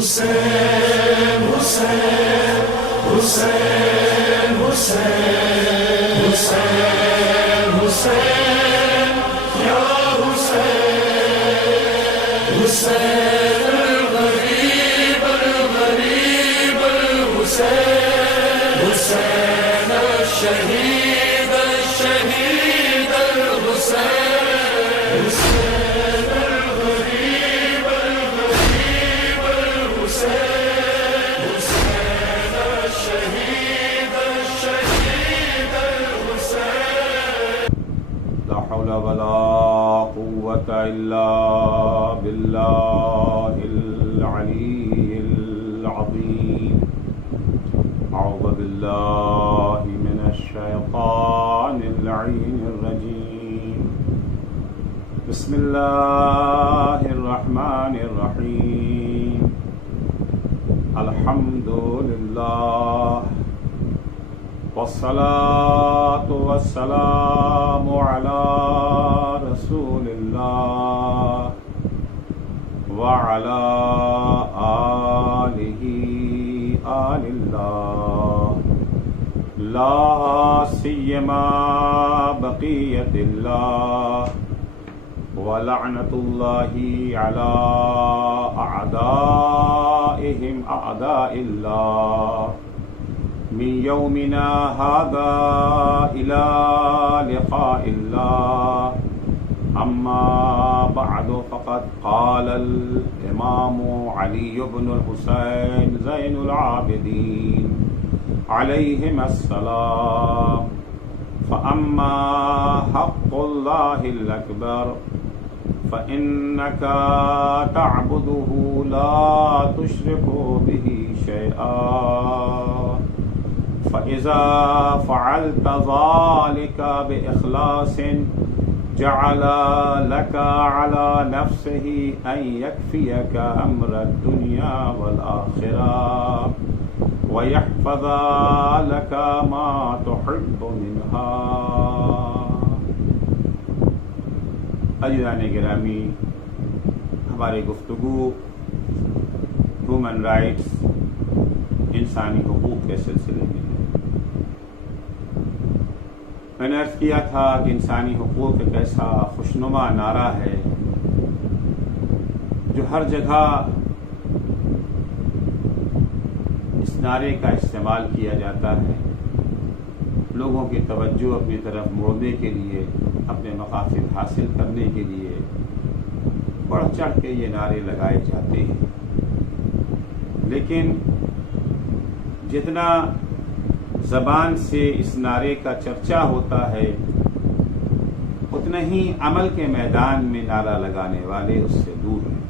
حسین حسین حسین حسین حسین حسین یا حسین حسین الغریب الغریب الحسین حسین الشہید الشہید الحسین حسین الغریب الغریب الحسین حسین الشہید الشہید الحسین. لا حول ولا قوة إلا بالله العلي العظيم. أعوذ بالله من الشيطان اللعين الرجيم. بسم الله الرحمن الرحيم. الحمد لله والصلاة والسلام على رسول الله وعلى آله آل الله لا سيما بقية الله ولعنة الله على أعدائهم أعداء الله من يومنا هذا إلى لقاء الله. أما بعد فقد قال الإمام علي بن الحسين زين العابدين عليهما السلام. فأما حق الله الأكبر فإنك تعبده لا تشرك به شيئا فإذا فعلت ذلك بإخلاص جعل لك على نفسه أن يكفيك أمر الدنيا والآخرة ويحفظ لك ما تحب منها. عزیزان گرامی، ہماری گفتگو ہیومن رائٹس انسانی حقوق کے سلسلے میں ہے. میں نے عرض کیا تھا کہ انسانی حقوق ایک ایسا خوشنما نعرہ ہے جو ہر جگہ اس نعرے کا استعمال کیا جاتا ہے لوگوں کی توجہ اپنی طرف موڑنے کے لیے، اپنے مقاصد حاصل کرنے کے لیے بڑھ چڑھ کے یہ نعرے لگائے جاتے ہیں. لیکن جتنا زبان سے اس نعرے کا چرچا ہوتا ہے اتنا ہی عمل کے میدان میں نعرہ لگانے والے اس سے دور ہیں.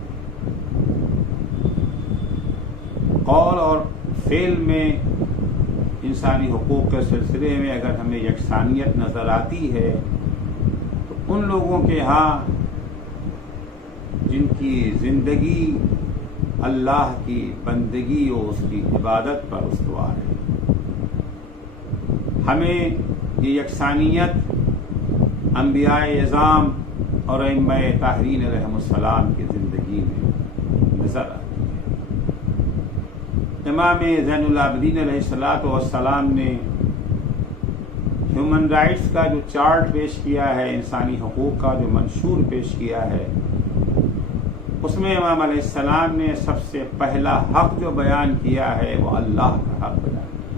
قول اور فعل میں انسانی حقوق کے سلسلے میں اگر ہمیں یکسانیت نظر آتی ہے تو ان لوگوں کے ہاں جن کی زندگی اللہ کی بندگی اور اس کی عبادت پر استوار ہے. ہمیں یہ یکسانیت انبیاء اعظام اور ائمہ طاہرین علیہم السلام کی زندگی میں نظر آتی ہے. امام زین العابدین علیہ السلام نے ہیومن رائٹس کا جو چارٹ پیش کیا ہے، انسانی حقوق کا جو منشور پیش کیا ہے، اس میں امام علیہ السلام نے سب سے پہلا حق جو بیان کیا ہے وہ اللہ کا حق بیان کیا،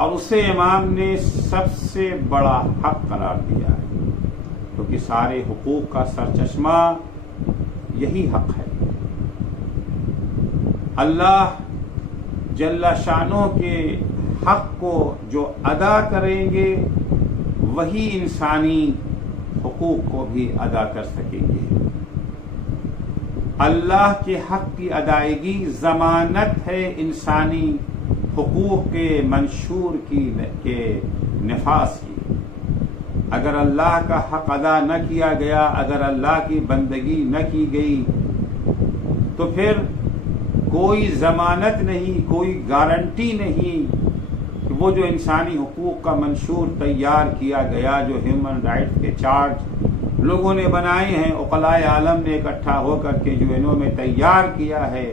اور اسے امام نے سب سے بڑا حق قرار دیا ہے، کیونکہ سارے حقوق کا سرچشمہ یہی حق ہے. اللہ جل شانہ کے حق کو جو ادا کریں گے وہی انسانی حقوق کو بھی ادا کر سکیں گے. اللہ کے حق کی ادائیگی ضمانت ہے انسانی حقوق کے منشور کے نفاذ کی. اگر اللہ کا حق ادا نہ کیا گیا، اگر اللہ کی بندگی نہ کی گئی تو پھر کوئی ضمانت نہیں، کوئی گارنٹی نہیں کہ وہ جو انسانی حقوق کا منشور تیار کیا گیا، جو ہیومن رائٹس کے چارٹ لوگوں نے بنائے ہیں، عقلائے عالم نے اکٹھا ہو کر کے جو انہوں میں تیار کیا ہے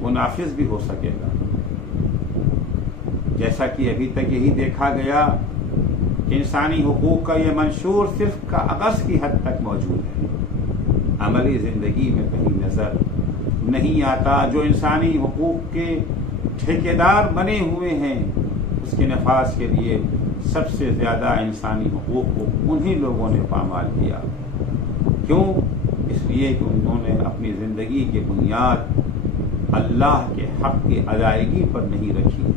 وہ نافذ بھی ہو سکے گا؟ جیسا کہ ابھی تک یہی دیکھا گیا کہ انسانی حقوق کا یہ منشور صرف کاغذ کی حد تک موجود ہے، عملی زندگی میں کہیں نظر نہیں آتا۔ جو انسانی حقوق کے ٹھیکیدار بنے ہوئے ہیں اس کے نفاذ کے لیے سب سے زیادہ انسانی حقوق کو انہی لوگوں نے پامال کیا۔ کیوں؟ اس لیے کہ انہوں نے اپنی زندگی کی بنیاد اللہ کے حق کی ادائیگی پر نہیں رکھی۔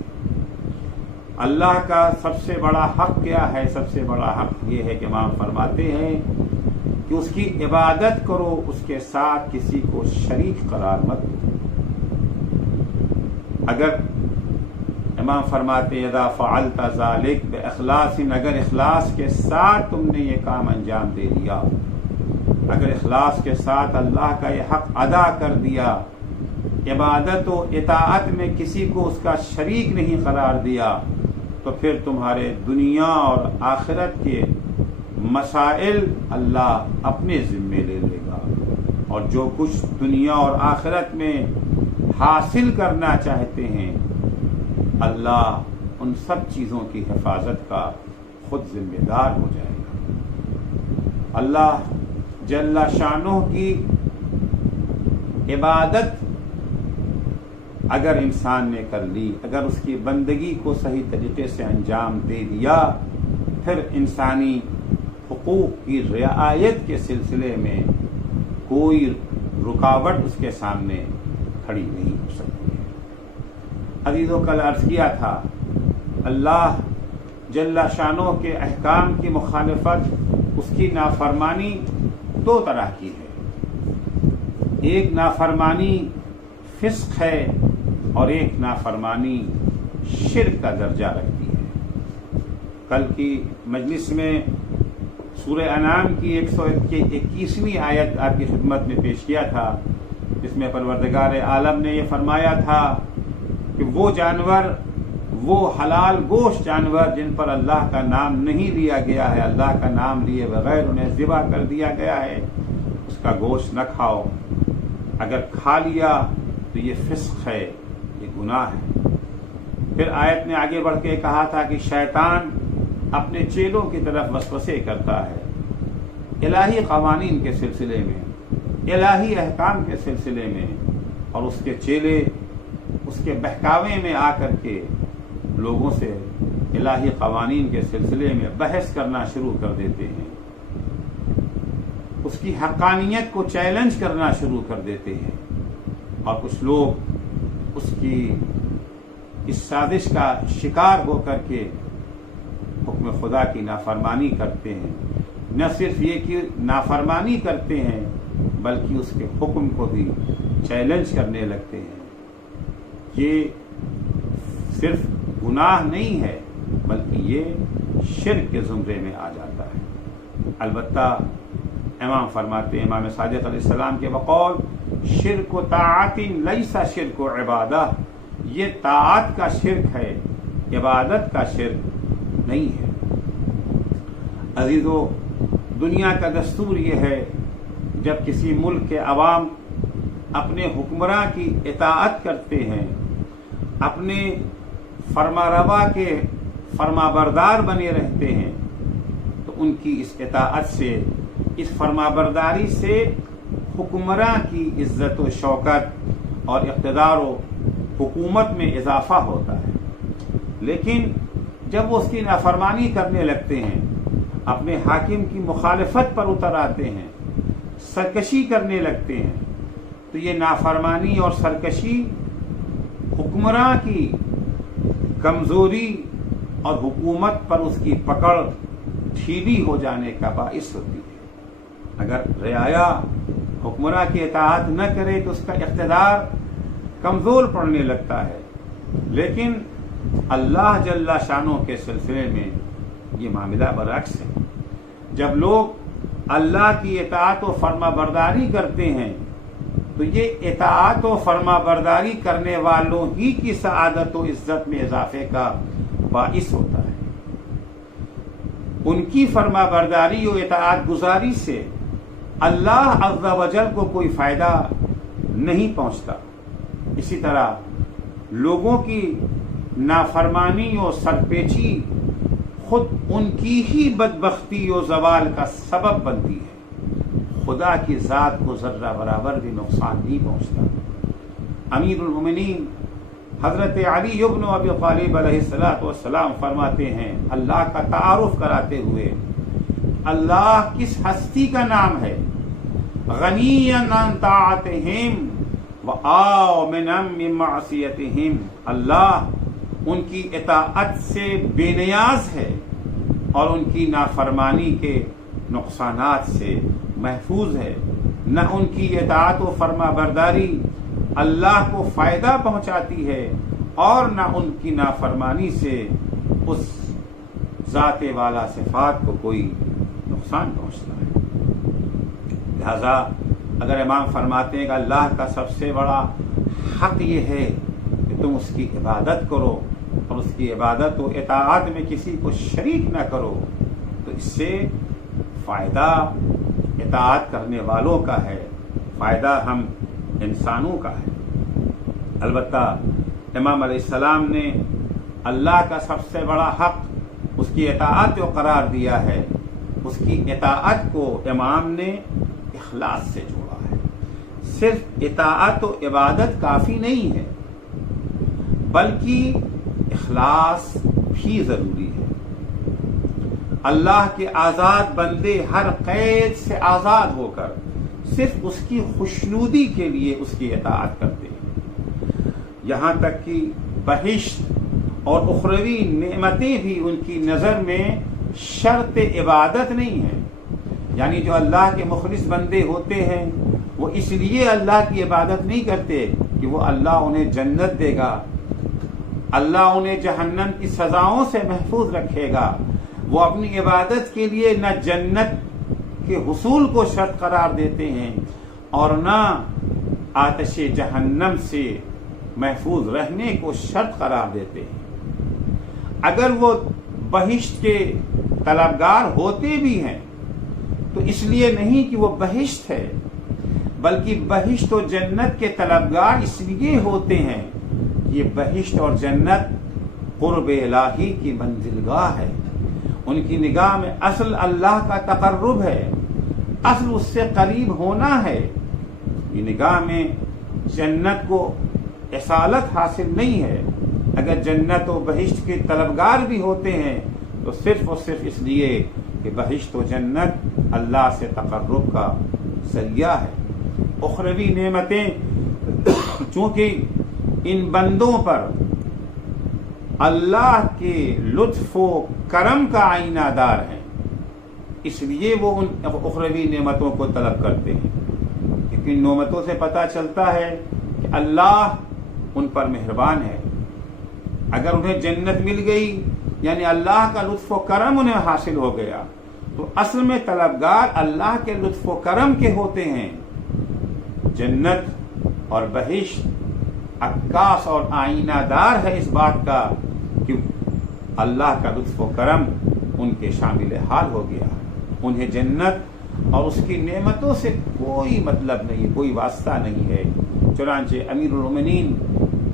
اللہ کا سب سے بڑا حق کیا ہے؟ سب سے بڑا حق یہ ہے کہ امام فرماتے ہیں کہ اس کی عبادت کرو، اس کے ساتھ کسی کو شریک قرار مت دو۔ اگر امام فرماتے ہیں اذا فعلت ذلک باخلاص، اگر اخلاص کے ساتھ تم نے یہ کام انجام دے دیا، اگر اخلاص کے ساتھ اللہ کا یہ حق ادا کر دیا، عبادت و اطاعت میں کسی کو اس کا شریک نہیں قرار دیا، تو پھر تمہارے دنیا اور آخرت کے مسائل اللہ اپنے ذمے لے لے گا، اور جو کچھ دنیا اور آخرت میں حاصل کرنا چاہتے ہیں اللہ ان سب چیزوں کی حفاظت کا خود ذمہ دار ہو جائے گا۔ اللہ جل شانہ کی عبادت اگر انسان نے کر لی، اگر اس کی بندگی کو صحیح طریقے سے انجام دے دیا، پھر انسانی حقوق کی رعایت کے سلسلے میں کوئی رکاوٹ اس کے سامنے کھڑی نہیں ہو سکتی ہے۔ عزیزوں، کل عرض کیا تھا اللہ جل شانہ کے احکام کی مخالفت، اس کی نافرمانی دو طرح کی ہے۔ ایک نافرمانی فسق ہے اور ایک نافرمانی شرک کا درجہ رکھتی ہے۔ کل کی مجلس میں سورہ انعام کی 121ویں آیت آپ کی خدمت میں پیش کیا تھا، جس میں پروردگار عالم نے یہ فرمایا تھا کہ وہ جانور، وہ حلال گوشت جانور جن پر اللہ کا نام نہیں لیا گیا ہے، اللہ کا نام لیے بغیر انہیں ذبح کر دیا گیا ہے، اس کا گوشت نہ کھاؤ۔ اگر کھا لیا تو یہ فسق ہے، یہ گناہ ہے۔ پھر آیت نے آگے بڑھ کے کہا تھا کہ شیطان اپنے چیلوں کی طرف وسوسے کرتا ہے الہی قوانین کے سلسلے میں، الہی احکام کے سلسلے میں، اور اس کے چیلے اس کے بہکاوے میں آ کر کے لوگوں سے الہی قوانین کے سلسلے میں بحث کرنا شروع کر دیتے ہیں، اس کی حقانیت کو چیلنج کرنا شروع کر دیتے ہیں، اور کچھ لوگ اس کی اس سازش کا شکار ہو کر کے حکم خدا کی نافرمانی کرتے ہیں۔ نہ صرف یہ کہ نافرمانی کرتے ہیں بلکہ اس کے حکم کو بھی چیلنج کرنے لگتے ہیں۔ یہ صرف گناہ نہیں ہے بلکہ یہ شرک کے زمرے میں آ جاتا ہے۔ البتہ امام فرماتے ہیں، امام صادق علیہ السلام کے بقول شرک و طاعت لیس شرک و عبادہ، یہ طاعت کا شرک ہے، عبادت کا شرک نہیں ہے۔ عزیزو، دنیا کا دستور یہ ہے جب کسی ملک کے عوام اپنے حکمراں کی اطاعت کرتے ہیں، اپنے فرما روا کے فرما بردار بنے رہتے ہیں، تو ان کی اس اطاعت سے، اس فرما برداری سے حکمراں کی عزت و شوکت اور اقتدار و حکومت میں اضافہ ہوتا ہے۔ لیکن جب وہ اس کی نافرمانی کرنے لگتے ہیں، اپنے حاکم کی مخالفت پر اتر آتے ہیں، سرکشی کرنے لگتے ہیں، تو یہ نافرمانی اور سرکشی حکمراں کی کمزوری اور حکومت پر اس کی پکڑ ڈھیلی ہو جانے کا باعث ہوتی ہے۔ اگر رعایا حکمراں کی اطاعت نہ کرے تو اس کا اقتدار کمزور پڑنے لگتا ہے، لیکن اللہ جل شانہ کے سلسلے میں یہ معاملہ برعکس ہے۔ جب لوگ اللہ کی اطاعت و فرما برداری کرتے ہیں تو یہ اطاعت و فرما برداری کرنے والوں ہی کی سعادت و عزت میں اضافے کا باعث ہوتا ہے۔ ان کی فرما برداری و اطاعت گزاری سے اللہ عز و جل کو کوئی فائدہ نہیں پہنچتا. اسی طرح لوگوں کی نافرمانی و سرپیچی خود ان کی ہی بدبختی و زوال کا سبب بنتی ہے. خدا کی ذات کو ذرہ برابر بھی نقصان نہیں پہنچتا. امیر المومنین حضرت علی ابن ابی طالب علیہ السلام فرماتے ہیں، اللہ کا تعارف کراتے ہوئے، اللہ کس ہستی کا نام ہے؟ غنی عن طاعتہم وآمنا من معصیتہم. اللہ ان کی اطاعت سے بے نیاز ہے اور ان کی نافرمانی کے نقصانات سے محفوظ ہے. نہ ان کی اطاعت و فرما برداری اللہ کو فائدہ پہنچاتی ہے اور نہ ان کی نافرمانی سے اس ذات والا صفات کو کوئی نقصان پہنچتا ہے. لہذا اگر امام فرماتے ہیں کہ اللہ کا سب سے بڑا حق یہ ہے کہ تم اس کی عبادت کرو اور اس کی عبادت و اطاعت میں کسی کو شریک نہ کرو، تو اس سے فائدہ اطاعت کرنے والوں کا ہے، فائدہ ہم انسانوں کا ہے. البتہ امام علیہ السلام نے اللہ کا سب سے بڑا حق اس کی اطاعت کو قرار دیا ہے. اس کی اطاعت کو امام نے اخلاص سے جوڑا ہے. صرف اطاعت و عبادت کافی نہیں ہے، بلکہ اخلاص بھی ضروری ہے. اللہ کے آزاد بندے ہر قید سے آزاد ہو کر صرف اس کی خوشنودی کے لیے اس کی اطاعت کرتے ہیں. یہاں تک کہ بہشت اور اخروی نعمتیں بھی ان کی نظر میں شرط عبادت نہیں ہیں. یعنی جو اللہ کے مخلص بندے ہوتے ہیں وہ اس لیے اللہ کی عبادت نہیں کرتے کہ وہ اللہ انہیں جنت دے گا، اللہ انہیں جہنم کی سزاؤں سے محفوظ رکھے گا. وہ اپنی عبادت کے لیے نہ جنت کے حصول کو شرط قرار دیتے ہیں اور نہ آتش جہنم سے محفوظ رہنے کو شرط قرار دیتے ہیں. اگر وہ بہشت کے طلبگار ہوتے بھی ہیں تو اس لیے نہیں کہ وہ بہشت ہے، بلکہ بہشت و جنت کے طلبگار اس لیے ہوتے ہیں کہ یہ بہشت اور جنت قرب الہی کی منزلگاہ ہے. ان کی نگاہ میں اصل اللہ کا تقرب ہے، اصل اس سے قریب ہونا ہے. یہ نگاہ میں جنت کو اصالت حاصل نہیں ہے. اگر جنت و بہشت کے طلبگار بھی ہوتے ہیں تو صرف اور صرف اس لیے کہ بہشت و جنت اللہ سے تقرب کا ذریعہ ہے. اخروی نعمتیں چونکہ ان بندوں پر اللہ کے لطف و کرم کا آئینہ دار ہیں، اس لیے وہ ان اخروی نعمتوں کو طلب کرتے ہیں. لیکن نعمتوں سے پتہ چلتا ہے کہ اللہ ان پر مہربان ہے. اگر انہیں جنت مل گئی یعنی اللہ کا لطف و کرم انہیں حاصل ہو گیا تو اصل میں طلبگار اللہ کے لطف و کرم کے ہوتے ہیں. جنت اور بہشت عکاس اور آئینہ دار ہے اس بات کا کہ اللہ کا لطف و کرم ان کے شامل حال ہو گیا. انہیں جنت اور اس کی نعمتوں سے کوئی مطلب نہیں، کوئی واسطہ نہیں ہے. چنانچہ امیر المومنین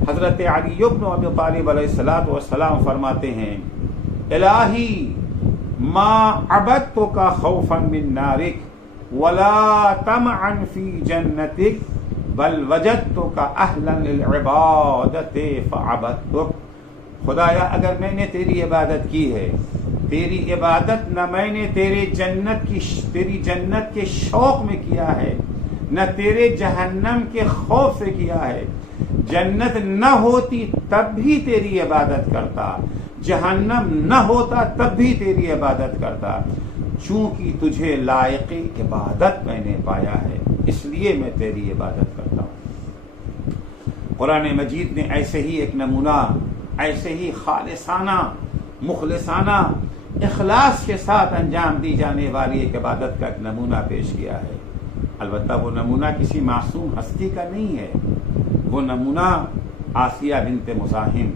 حضرت علی ابن ابی طالب علیہ السلام فرماتے ہیں، الہی ما عبدتک خوفا من نارک ولا طمعا فی جنتک بل وجدتک اہلا للعبادت فعبدتک. خدایا اگر میں نے تیری عبادت کی ہے، تیری عبادت نہ میں نے تیری جنت کے شوق میں کیا ہے، نہ تیرے جہنم کے خوف سے کیا ہے. جنت نہ ہوتی تب بھی تیری عبادت کرتا، جہنم نہ ہوتا تب بھی تیری عبادت کرتا. چونکہ تجھے لائق عبادت میں نے پایا ہے اس لیے میں تیری عبادت کرتا ہوں. قرآن مجید نے ایسے ہی ایک نمونہ، ایسے ہی خالصانہ مخلصانہ اخلاص کے ساتھ انجام دی جانے والی ایک عبادت کا ایک نمونہ پیش کیا ہے. البتہ وہ نمونہ کسی معصوم ہستی کا نہیں ہے. وہ نمونہ آسیہ بنت مزاحم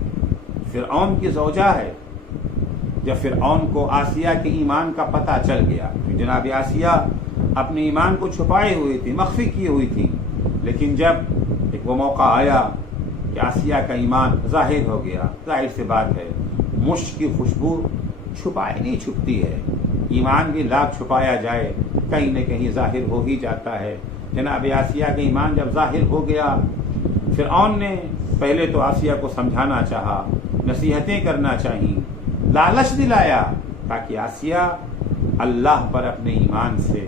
فرعون کی زوجہ ہے. جب فرعون کو آسیہ کے ایمان کا پتہ چل گیا، جناب آسیہ اپنے ایمان کو چھپائے ہوئی تھی، مخفی کی ہوئی تھی، لیکن جب ایک وہ موقع آیا کہ آسیہ کا ایمان ظاہر ہو گیا، ظاہر سی بات ہے مشک کی خوشبو چھپائے نہیں چھپتی ہے، ایمان بھی لاکھ چھپایا جائے کہیں نہ کہیں ظاہر ہو ہی جاتا ہے۔ جناب آسیہ کا ایمان جب ظاہر ہو گیا، فرعون نے پہلے تو آسیہ کو سمجھانا چاہا، نصیحتیں کرنا چاہیے، لالچ دلایا تاکہ آسیہ اللہ پر اپنے ایمان سے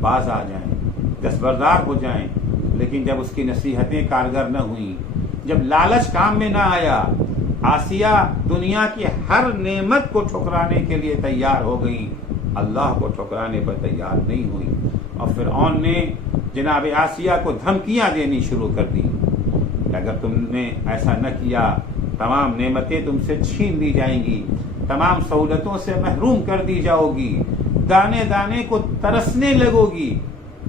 باز آ جائیں، دستبردار ہو جائیں، لیکن جب اس کی نصیحتیں کارگر نہ ہوئیں، جب لالچ کام میں نہ آیا، آسیہ دنیا کی ہر نعمت کو ٹھکرانے کے لیے تیار ہو گئی، اللہ کو ٹھکرانے پر تیار نہیں ہوئی، اور فرعون نے جناب آسیہ کو دھمکیاں دینی شروع کر دی کہ اگر تم نے ایسا نہ کیا تمام نعمتیں تم سے چھین لی جائیں گی، تمام سہولتوں سے محروم کر دی جاؤ گی، دانے دانے کو ترسنے لگو گی۔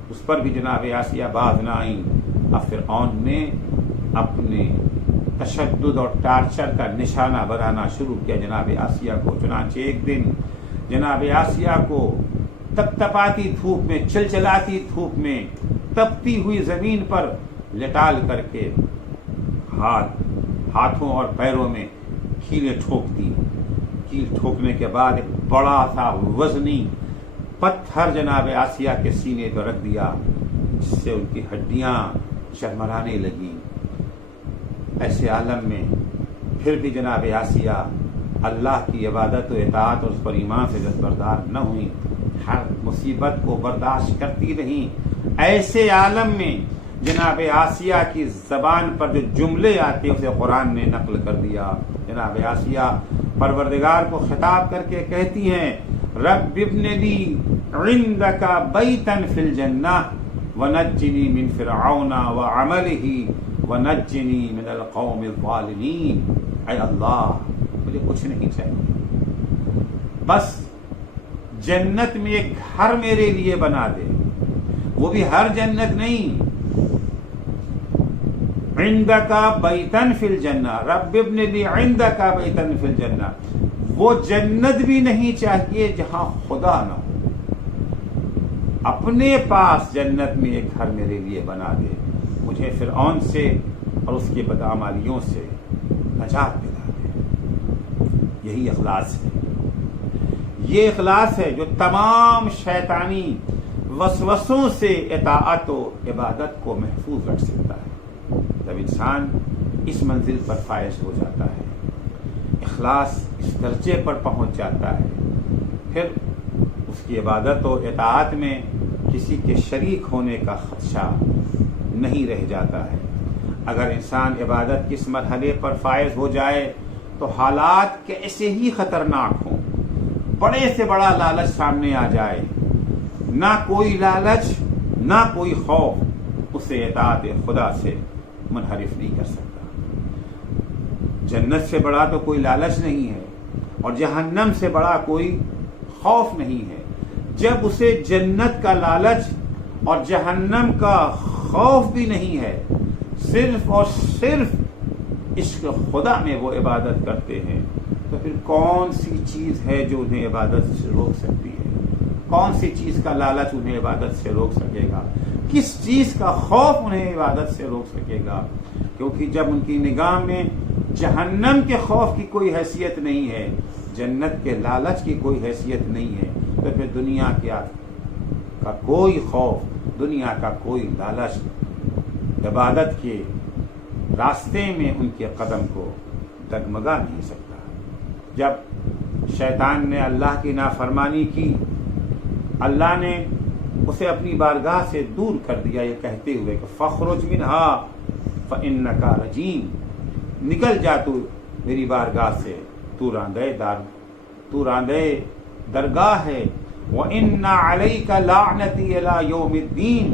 اس پر بھی جناب آسیہ باز نہ آئیں۔ اب فرعون نے اپنے تشدد اور ٹارچر کا نشانہ بنانا شروع کیا جناب آسیہ کو۔ چنانچہ ایک دن جناب آسیہ کو تپتپاتی دھوپ میں، چلچلاتی دھوپ میں، تپتی ہوئی زمین پر لٹال کر کے ہاتھوں اور پیروں میں کیلیں ٹھوک دی۔ کیل ٹھوکنے کے بعد ایک بڑا سا وزنی پتھر جناب آسیہ کے سینے پر رکھ دیا، جس سے ان کی ہڈیاں چرمرانے لگیں۔ ایسے عالم میں پھر بھی جناب آسیہ اللہ کی عبادت و اطاعت اور اس پر ایمان سے دستبردار نہ ہوئی، ہر مصیبت کو برداشت کرتی رہیں۔ ایسے عالم میں جناب آسیہ کی زبان پر جو جملے آتے ہیں اسے قرآن نے نقل کر دیا۔ جناب آسیہ پروردگار کو خطاب کر کے کہتی ہیں، رب ابن لی عندک بیتا فی الجنہ ونجنی من فرعون وعملہ ونجنی من القوم الظالمین۔ اے اللہ مجھے کچھ نہیں چاہیے، بس جنت میں ایک گھر میرے لیے بنا دے، وہ بھی ہر جنت نہیں، عندک بیتن فی الجنہ، رب ابن لی عندک بیتن فی الجنہ، وہ جنت بھی نہیں چاہیے جہاں خدا نہ ہو، اپنے پاس جنت میں ایک گھر میرے لیے بنا دے، مجھے فرعون سے اور اس کے بدعمالیوں سے نجات دلا دے۔ یہی اخلاص ہے، یہ اخلاص ہے جو تمام شیطانی وسوسوں سے اطاعت و عبادت کو محفوظ رکھ سکتا ہے۔ جب انسان اس منزل پر فائز ہو جاتا ہے، اخلاص اس درجے پر پہنچ جاتا ہے، پھر اس کی عبادت و اطاعت میں کسی کے شریک ہونے کا خدشہ نہیں رہ جاتا ہے۔ اگر انسان عبادت کے اس مرحلے پر فائز ہو جائے تو حالات کیسے ہی خطرناک ہوں، بڑے سے بڑا لالچ سامنے آ جائے، نہ کوئی لالچ نہ کوئی خوف اسے اطاعت خدا سے منحرف نہیں کر سکتا۔ جنت سے بڑا تو کوئی لالچ نہیں ہے اور جہنم سے بڑا کوئی خوف نہیں ہے۔ جب اسے جنت کا لالچ اور جہنم کا خوف بھی نہیں ہے، صرف اور صرف عشق خدا میں وہ عبادت کرتے ہیں، تو پھر کون سی چیز ہے جو انہیں عبادت سے روک سکتی ہے؟ کون سی چیز کا لالچ انہیں عبادت سے روک سکے گا؟ کس چیز کا خوف انہیں عبادت سے روک سکے گا؟ کیونکہ جب ان کی نگاہ میں جہنم کے خوف کی کوئی حیثیت نہیں ہے، جنت کے لالچ کی کوئی حیثیت نہیں ہے، تو پھر دنیا کا کوئی خوف، دنیا کا کوئی لالچ عبادت کے راستے میں ان کے قدم کو ڈگمگا نہیں سکتا۔ جب شیطان نے اللہ کی نافرمانی کی، اللہ نے اسے اپنی بارگاہ سے دور کر دیا، یہ کہتے ہوئے کہ فخرج منہا فإنک رجیم، نکل جا تو میری بارگاہ سے، تو راندے درگاہ ہے، وَإِنَّ عَلَيْكَ لَعْنَتِي إِلَى يَوْمِ الدِّينِ،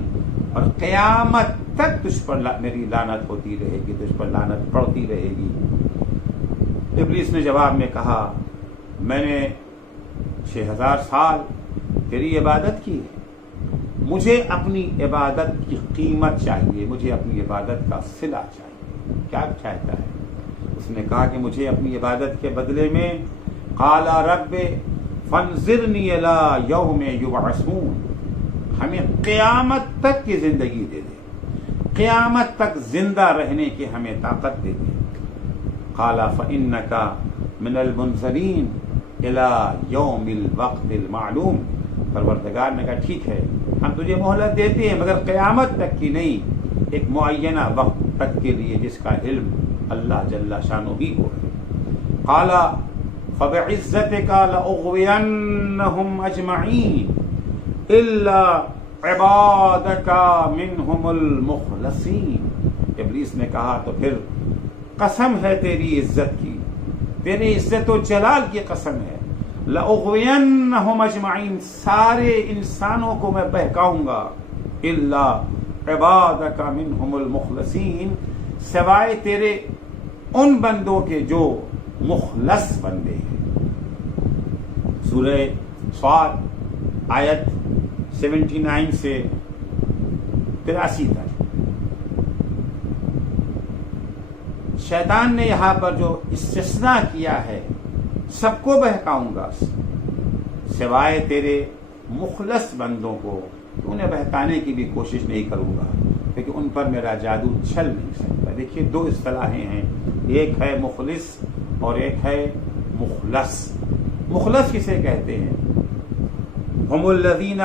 اور قیامت تک تجھ پر میری لعنت ہوتی رہے گی، تجھ پر لعنت پڑتی رہے گی۔ ابلیس نے جواب میں کہا، میں نے 6000 سال تیری عبادت کی ہے، مجھے اپنی عبادت کی قیمت چاہیے، مجھے اپنی عبادت کا صلہ چاہیے۔ کیا چاہتا ہے؟ اس نے کہا کہ مجھے اپنی عبادت کے بدلے میں قال رب فانظرنی الی یوم یبعثون، ہمیں قیامت تک کی زندگی دے دے، قیامت تک زندہ رہنے کی ہمیں طاقت دے دے۔ قال فإنک من المنظرین الی یوم الوقت المعلوم، پروردگار نے کہا ٹھیک ہے ہم تجھے مہلت دیتے ہیں مگر قیامت تک کی نہیں، ایک معینہ وقت تک کے لیے جس کا علم اللہ جل شانہ ہی کو ہے۔ قال فبعزتک لأغوینہم اجمعین الا عبادک منہم المخلصین، ابلیس نے کہا تو پھر قسم ہے تیری عزت کی، تیری عزت و جلال کی قسم ہے، لأغوینہم اجمعین، سارے انسانوں کو میں بہکاؤں گا، الا عبادک منہم المخلصین، سوائے تیرے ان بندوں کے جو مخلص بندے ہیں۔ سورہ صاد آیت 79 سے 83 تک شیطان نے یہاں پر جو استثناء کیا ہے، سب کو بہکاؤں گا سوائے تیرے مخلص بندوں کو، تو انہیں بہکانے کی بھی کوشش نہیں کروں گا کیونکہ ان پر میرا جادو چل نہیں سکتا۔ دیکھیے دو اصطلاحیں ہیں، ایک ہے مخلص اور ایک ہے مخلص۔ مخلص کسے کہتے ہیں؟ ہم الذین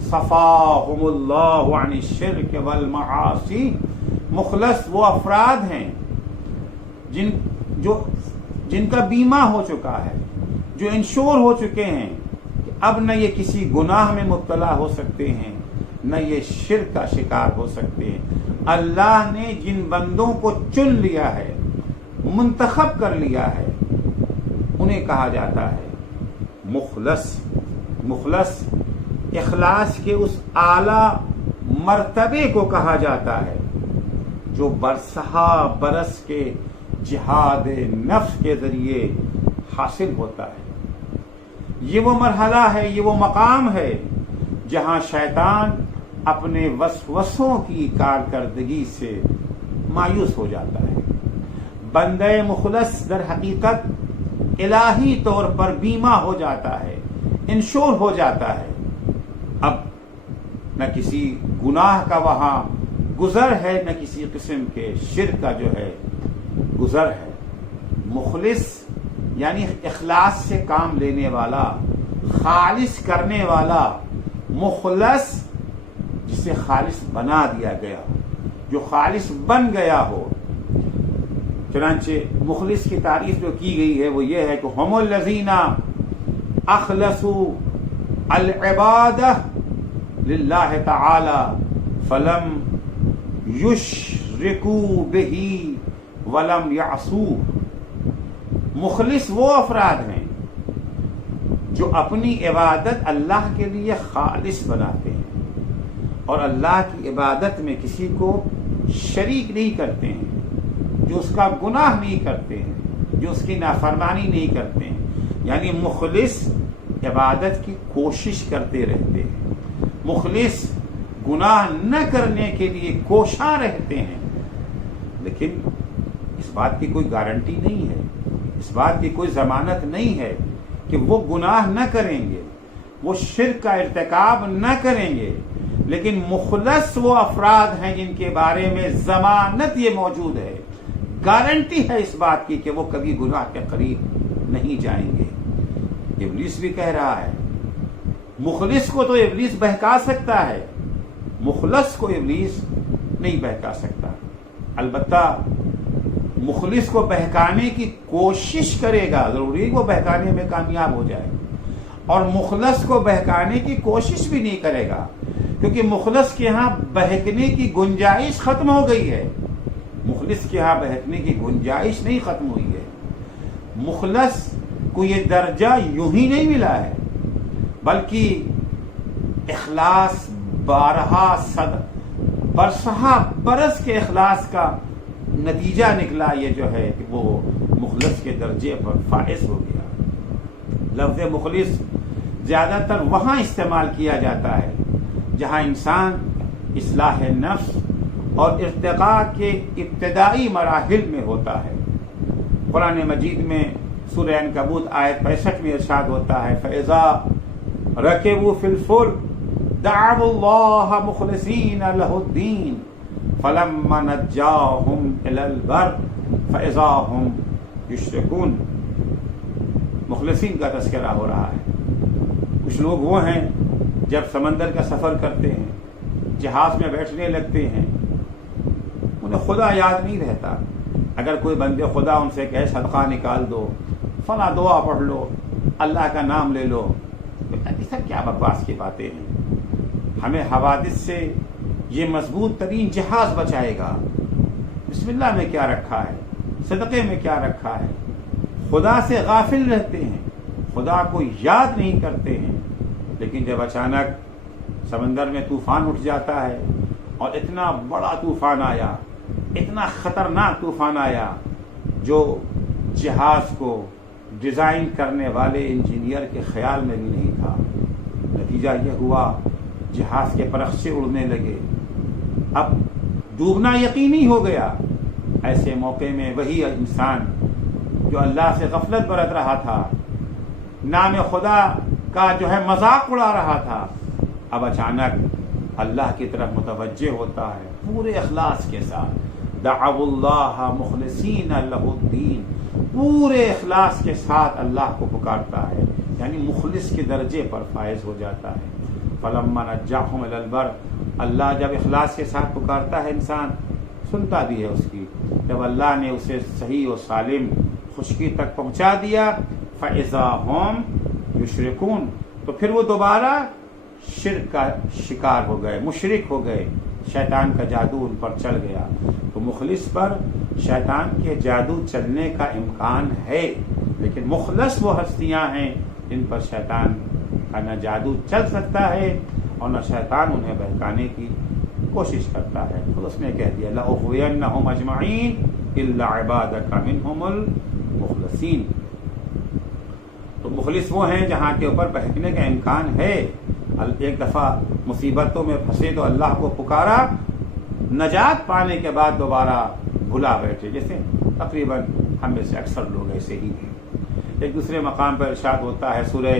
صفاہم اللہ عن الشرک والمعاصی، مخلص وہ افراد ہیں جن کا بیمہ ہو چکا ہے، جو انشور ہو چکے ہیں کہ اب نہ یہ کسی گناہ میں مبتلا ہو سکتے ہیں، نہ یہ شرک کا شکار ہو سکتے ہیں۔ اللہ نے جن بندوں کو چن لیا ہے، منتخب کر لیا ہے، انہیں کہا جاتا ہے مخلص۔ مخلص اخلاص کے اس اعلی مرتبے کو کہا جاتا ہے جو برسہا برس کے جہاد نفس کے ذریعے حاصل ہوتا ہے۔ یہ وہ مرحلہ ہے، یہ وہ مقام ہے جہاں شیطان اپنے وسوسوں کی کارکردگی سے مایوس ہو جاتا ہے۔ بندہ مخلص در حقیقت الہی طور پر بیمہ ہو جاتا ہے، انشور ہو جاتا ہے، اب نہ کسی گناہ کا وہاں گزر ہے، نہ کسی قسم کے شرک کا جو ہے گزر ہے۔ مخلص یعنی اخلاص سے کام لینے والا، خالص کرنے والا، مخلص جسے خالص بنا دیا گیا، جو خالص بن گیا ہو۔ چنانچہ مخلص کی تعریف جو کی گئی ہے وہ یہ ہے کہ ہم الذین اخلصوا العبادہ للہ تعالی فلم یشرکوا بہ ولم یعصوہ۔ مخلص وہ افراد ہیں جو اپنی عبادت اللہ کے لیے خالص بناتے ہیں اور اللہ کی عبادت میں کسی کو شریک نہیں کرتے ہیں، جو اس کا گناہ نہیں کرتے ہیں، جو اس کی نافرمانی نہیں کرتے ہیں۔ یعنی مخلص عبادت کی کوشش کرتے رہتے ہیں، مخلص گناہ نہ کرنے کے لیے کوشاں رہتے ہیں، لیکن اس بات کی کوئی گارنٹی نہیں ہے، اس بات کی کوئی ضمانت نہیں ہے کہ وہ گناہ نہ کریں گے، وہ شرک کا ارتکاب نہ کریں گے۔ لیکن مخلص وہ افراد ہیں جن کے بارے میں ضمانت یہ موجود ہے، گارنٹی ہے اس بات کی کہ وہ کبھی گناہ کے قریب نہیں جائیں گے۔ ابلیس بھی کہہ رہا ہے مخلص کو تو ابلیس بہکا سکتا ہے، مخلص کو ابلیس نہیں بہکا سکتا۔ البتہ مخلص کو بہکانے کی کوشش کرے گا، ضروری وہ بہکانے میں کامیاب ہو جائے، اور مخلص کو بہکانے کی کوشش بھی نہیں کرے گا، کیونکہ مخلص کے ہاں بہکنے کی گنجائش ختم ہو گئی ہے۔ مخلص کے ہاں بہکنے کی گنجائش نہیں ختم ہوئی ہے۔ مخلص کو یہ درجہ یوں ہی نہیں ملا ہے، بلکہ اخلاص برسہا برس کے اخلاص کا نتیجہ نکلا یہ جو ہے کہ وہ مخلص کے درجے پر فائز ہو گیا۔ لفظ مخلص زیادہ تر وہاں استعمال کیا جاتا ہے جہاں انسان اصلاح نفس اور ارتقاء کے ابتدائی مراحل میں ہوتا ہے۔ قرآن مجید میں سورہ عنکبوت آیت 65 میں ارشاد ہوتا ہے فَإِذَا رَكِبُوا فِي الْفُلْكِ دَعَوُا اللَّهَ مُخْلِصِينَ لَهُ الدِّينَ فَلَمَّا نَجَّاهُمْ إِلَى الْبَرِّ فَإِذَا هُمْ يُشْرِكُونَ۔ مخلصین کا تذکرہ ہو رہا ہے۔ کچھ لوگ وہ ہیں جب سمندر کا سفر کرتے ہیں، جہاز میں بیٹھنے لگتے ہیں، انہیں خدا یاد نہیں رہتا۔ اگر کوئی بندے خدا ان سے کہے صدقہ نکال دو، فلاں دعا پڑھ لو، اللہ کا نام لے لو، ایسا کیا بکواس کی باتیں ہیں۔ ہمیں حوادث سے یہ مضبوط ترین جہاز بچائے گا۔ بسم اللہ میں کیا رکھا ہے، صدقے میں کیا رکھا ہے۔ خدا سے غافل رہتے ہیں، خدا کو یاد نہیں کرتے ہیں، لیکن جب اچانک سمندر میں طوفان اٹھ جاتا ہے اور اتنا بڑا طوفان آیا، اتنا خطرناک طوفان آیا جو جہاز کو ڈیزائن کرنے والے انجینئر کے خیال میں بھی نہیں تھا، نتیجہ یہ ہوا جہاز کے پرخچے اڑنے لگے، اب ڈوبنا یقینی ہو گیا۔ ایسے موقع میں وہی انسان جو اللہ سے غفلت برت رہا تھا، نام خدا کا جو ہے مذاق اڑا رہا تھا، اب اچانک اللہ کی طرف متوجہ ہوتا ہے پورے اخلاص کے ساتھ، دعوا اللہ مخلصین لہ الدین، پورے اخلاص کے ساتھ اللہ کو پکارتا ہے، یعنی مخلص کے درجے پر فائز ہو جاتا ہے۔ فلما نجاہم الی البر، اللہ جب اخلاص کے ساتھ پکارتا ہے انسان سنتا بھی ہے اس کی، جب اللہ نے اسے صحیح و سالم خشکی تک پہنچا دیا، فاذا ہم یشرکون، تو پھر وہ دوبارہ شرک کا شکار ہو گئے، مشرک ہو گئے، شیطان کا جادو ان پر چل گیا۔ تو مخلص پر شیطان کے جادو چلنے کا امکان ہے، لیکن مخلص وہ ہستیاں ہیں جن پر شیطان کا نہ جادو چل سکتا ہے اور نہ شیطان انہیں بہکانے کی کوشش کرتا ہے۔ تو اس نے کہہ دیا لَأُغْوِيَنَّهُمْ أَجْمَعِينَ إِلَّا عِبَادَكَ مِنْهُمُ الْمُخْلَصِينَ۔ تو مخلص وہ ہیں جہاں کے اوپر بہکنے کا امکان ہے۔ ایک دفعہ مصیبتوں میں پھنسے تو اللہ کو پکارا، نجات پانے کے بعد دوبارہ بھلا بیٹھے، جیسے تقریباً ہم میں سے اکثر لوگ ایسے ہی ہیں۔ ایک دوسرے مقام پر ارشاد ہوتا ہے سورہ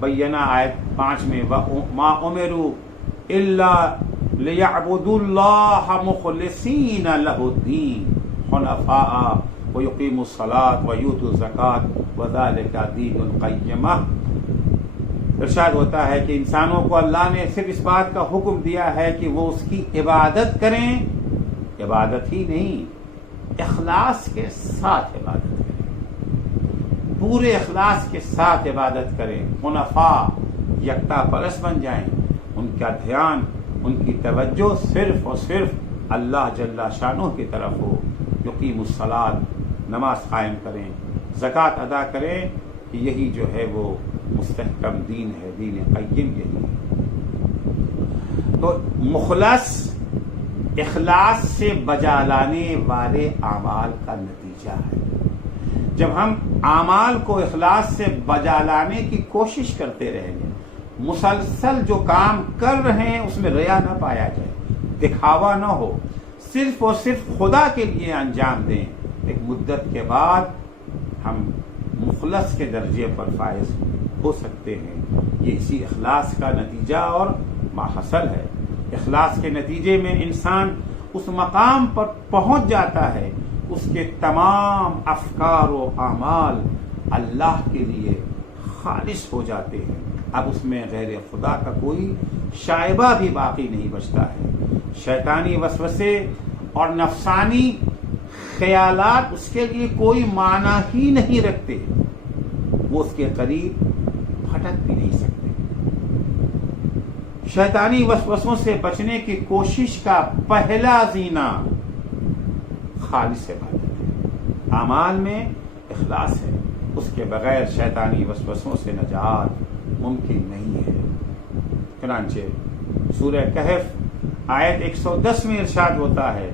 بینہ آیت 5 میں مَا أُمِرُوا إِلَّا لِيَعْبُدُوا اللَّهَ مُخْلِصِينَ لَهُ الدِّينَ حُنَفَاءَ وَيُقِيمُوا الصَّلَاةَ وَيُؤْتُوا الزَّكَاةَ وَذَلِكَ دِينُ الْقَيِّمَةِ۔ ارشاد ہوتا ہے کہ انسانوں کو اللہ نے صرف اس بات کا حکم دیا ہے کہ وہ اس کی عبادت کریں، عبادت ہی نہیں، اخلاص کے ساتھ عبادت کریں، پورے اخلاص کے ساتھ عبادت کریں، حنفاء یکتا پرست بن جائیں، ان کا دھیان، ان کی توجہ صرف اور صرف اللہ جل شانہ کی طرف ہو، یقیم الصلاۃ، نماز قائم کریں، زکوٰۃ ادا کریں، کہ یہی جو ہے وہ مستحکم دین ہے، دین قیم یہی ہے۔ تو مخلص اخلاص سے بجا لانے والے اعمال کا نتیجہ ہے۔ جب ہم اعمال کو اخلاص سے بجا لانے کی کوشش کرتے رہیں گے، مسلسل جو کام کر رہے ہیں اس میں ریا نہ پایا جائے، دکھاوا نہ ہو، صرف اور صرف خدا کے لیے انجام دیں، ایک مدت کے بعد ہم مخلص کے درجے پر فائز ہو سکتے ہیں۔ یہ اسی اخلاص کا نتیجہ اور ماحصل ہے۔ اخلاص کے نتیجے میں انسان اس مقام پر پہنچ جاتا ہے، اس کے تمام افکار و اعمال اللہ کے لیے خالص ہو جاتے ہیں، اب اس میں غیر خدا کا کوئی شائبہ بھی باقی نہیں بچتا ہے۔ شیطانی وسوسے اور نفسانی خیالات اس کے لیے کوئی معنی ہی نہیں رکھتے، وہ اس کے قریب پھٹک بھی نہیں سکتے۔ شیطانی وسوسوں سے بچنے کی کوشش کا پہلا زینہ خالص عبادت ہے، اعمال میں اخلاص ہے، اس کے بغیر شیطانی وسوسوں سے نجات ممکن نہیں ہے۔ چنانچہ سورہ کہف آیت 110 میں ارشاد ہوتا ہے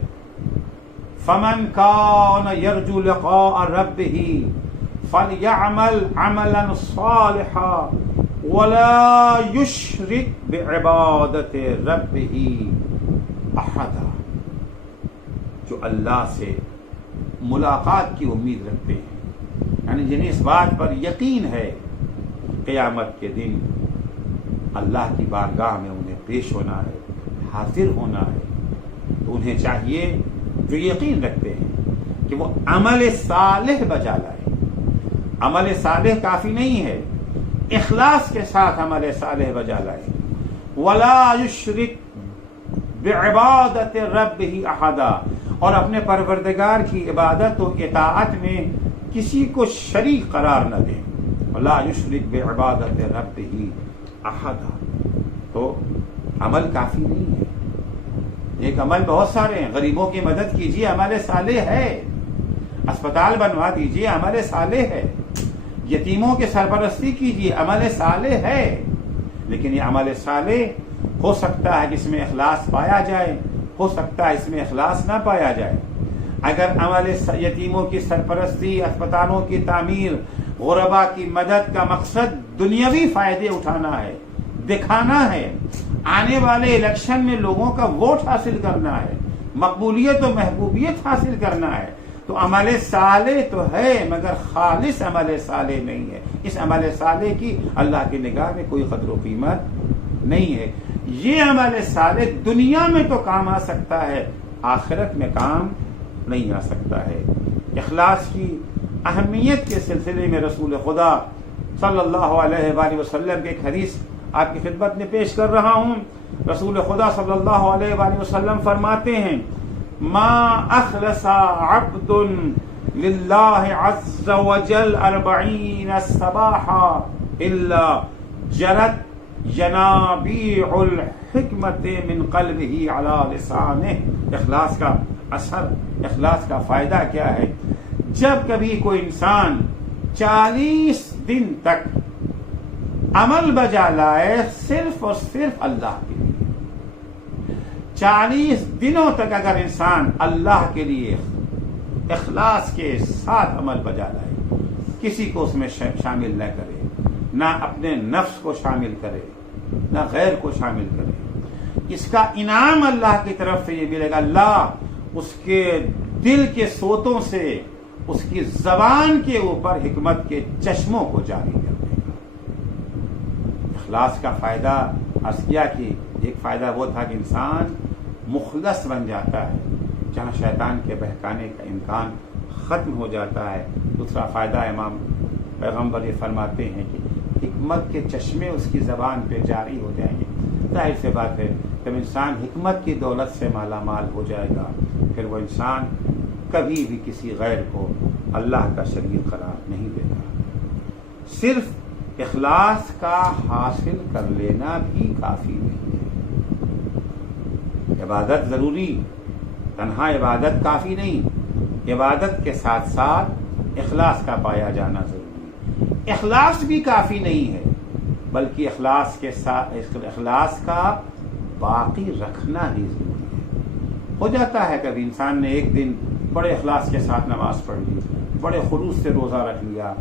فَمَنْ كَانَ يَرْجُو لِقَاءَ رَبِّهِ فَلْيَعْمَلْ عَمَلًا صَالِحًا وَلَا يُشْرِكْ بِعِبَادَةِ رَبِّهِ أَحَدًا۔ جو اللہ سے ملاقات کی امید رکھتے ہیں، یعنی جنہیں اس بات پر یقین ہے قیامت کے دن اللہ کی بارگاہ میں انہیں پیش ہونا ہے، حاضر ہونا ہے، تو انہیں چاہیے جو یقین رکھتے ہیں کہ وہ عمل صالح بجا لائے۔ عمل صالح کافی نہیں ہے، اخلاص کے ساتھ عمل صالح بجا لائے۔ وَلَا يُشْرِكْ بِعِبَادَةِ رَبِّهِ أَحَدًا، اور اپنے پروردگار کی عبادت و اطاعت میں کسی کو شریک قرار نہ دیں۔ وَلَا يُشْرِكْ بِعِبَادَةِ رَبِّهِ أَحَدًا، تو عمل کافی نہیں ہے۔ ایک عمل بہت سارے ہیں، غریبوں کی مدد کیجیے، عمل صالح ہے، اسپتال بنوا دیجیے، عمل صالح ہے، یتیموں کی سرپرستی کیجیے، عمل صالح ہے، لیکن یہ عمل صالح ہو سکتا ہے کہ اس میں اخلاص پایا جائے، ہو سکتا ہے اس میں اخلاص نہ پایا جائے۔ اگر عمل یتیموں کی سرپرستی، اسپتالوں کی تعمیر، غربا کی مدد کا مقصد دنیاوی فائدے اٹھانا ہے، دکھانا ہے، آنے والے الیکشن میں لوگوں کا ووٹ حاصل کرنا ہے، مقبولیت و محبوبیت حاصل کرنا ہے، تو عمل صالح تو ہے مگر خالص عمل صالح نہیں ہے۔ اس عمل صالح کی اللہ کی نگاہ میں کوئی قدر و قیمت نہیں ہے۔ یہ عمل صالح دنیا میں تو کام آ سکتا ہے، آخرت میں کام نہیں آ سکتا ہے۔ اخلاص کی اہمیت کے سلسلے میں رسول خدا صلی اللہ علیہ وآلہ وسلم کے ایک حدیث آپ کی خدمت میں پیش کر رہا ہوں۔ رسول خدا صلی اللہ علیہ وآلہ وسلم فرماتے ہیں، ما اخلص عبد للہ عز وجل 40 صباحا الا جرت ینابیع الحکمت من قلبہ علی لسانہ۔ اخلاص کا اثر، اخلاص کا فائدہ کیا ہے؟ جب کبھی کوئی انسان 40 دن تک عمل بجا لائے صرف اور صرف اللہ کے لیے، 40 دنوں تک اگر انسان اللہ کے لیے اخلاص کے ساتھ عمل بجا لائے، کسی کو اس میں شامل نہ کرے، نہ اپنے نفس کو شامل کرے، نہ غیر کو شامل کرے، اس کا انعام اللہ کی طرف سے یہ ملے گا، اللہ اس کے دل کے سوتوں سے اس کی زبان کے اوپر حکمت کے چشموں کو جاری کر دے گا۔ اخلاص کا فائدہ عرض کیا کہ ایک فائدہ وہ تھا کہ انسان مخلص بن جاتا ہے، جہاں شیطان کے بہکانے کا امکان ختم ہو جاتا ہے۔ دوسرا فائدہ امام پیغمبر یہ فرماتے ہیں کہ حکمت کے چشمے اس کی زبان پہ جاری ہو جائیں گے۔ ظاہر سی بات ہے، جب انسان حکمت کی دولت سے مالا مال ہو جائے گا، پھر وہ انسان کبھی بھی کسی غیر کو اللہ کا شریک قرار نہیں دے گا۔ صرف اخلاص کا حاصل کر لینا بھی کافی نہیں ہے۔ عبادت ضروری، تنہا عبادت کافی نہیں، عبادت کے ساتھ ساتھ اخلاص کا پایا جانا ضروری ہے۔ اخلاص بھی کافی نہیں ہے، بلکہ اخلاص کے ساتھ اخلاص کا باقی رکھنا ہی ضروری ہے۔ ہو جاتا ہے کبھی انسان نے ایک دن بڑے اخلاص کے ساتھ نماز پڑھ لی، بڑے خلوص سے روزہ رکھ لیا،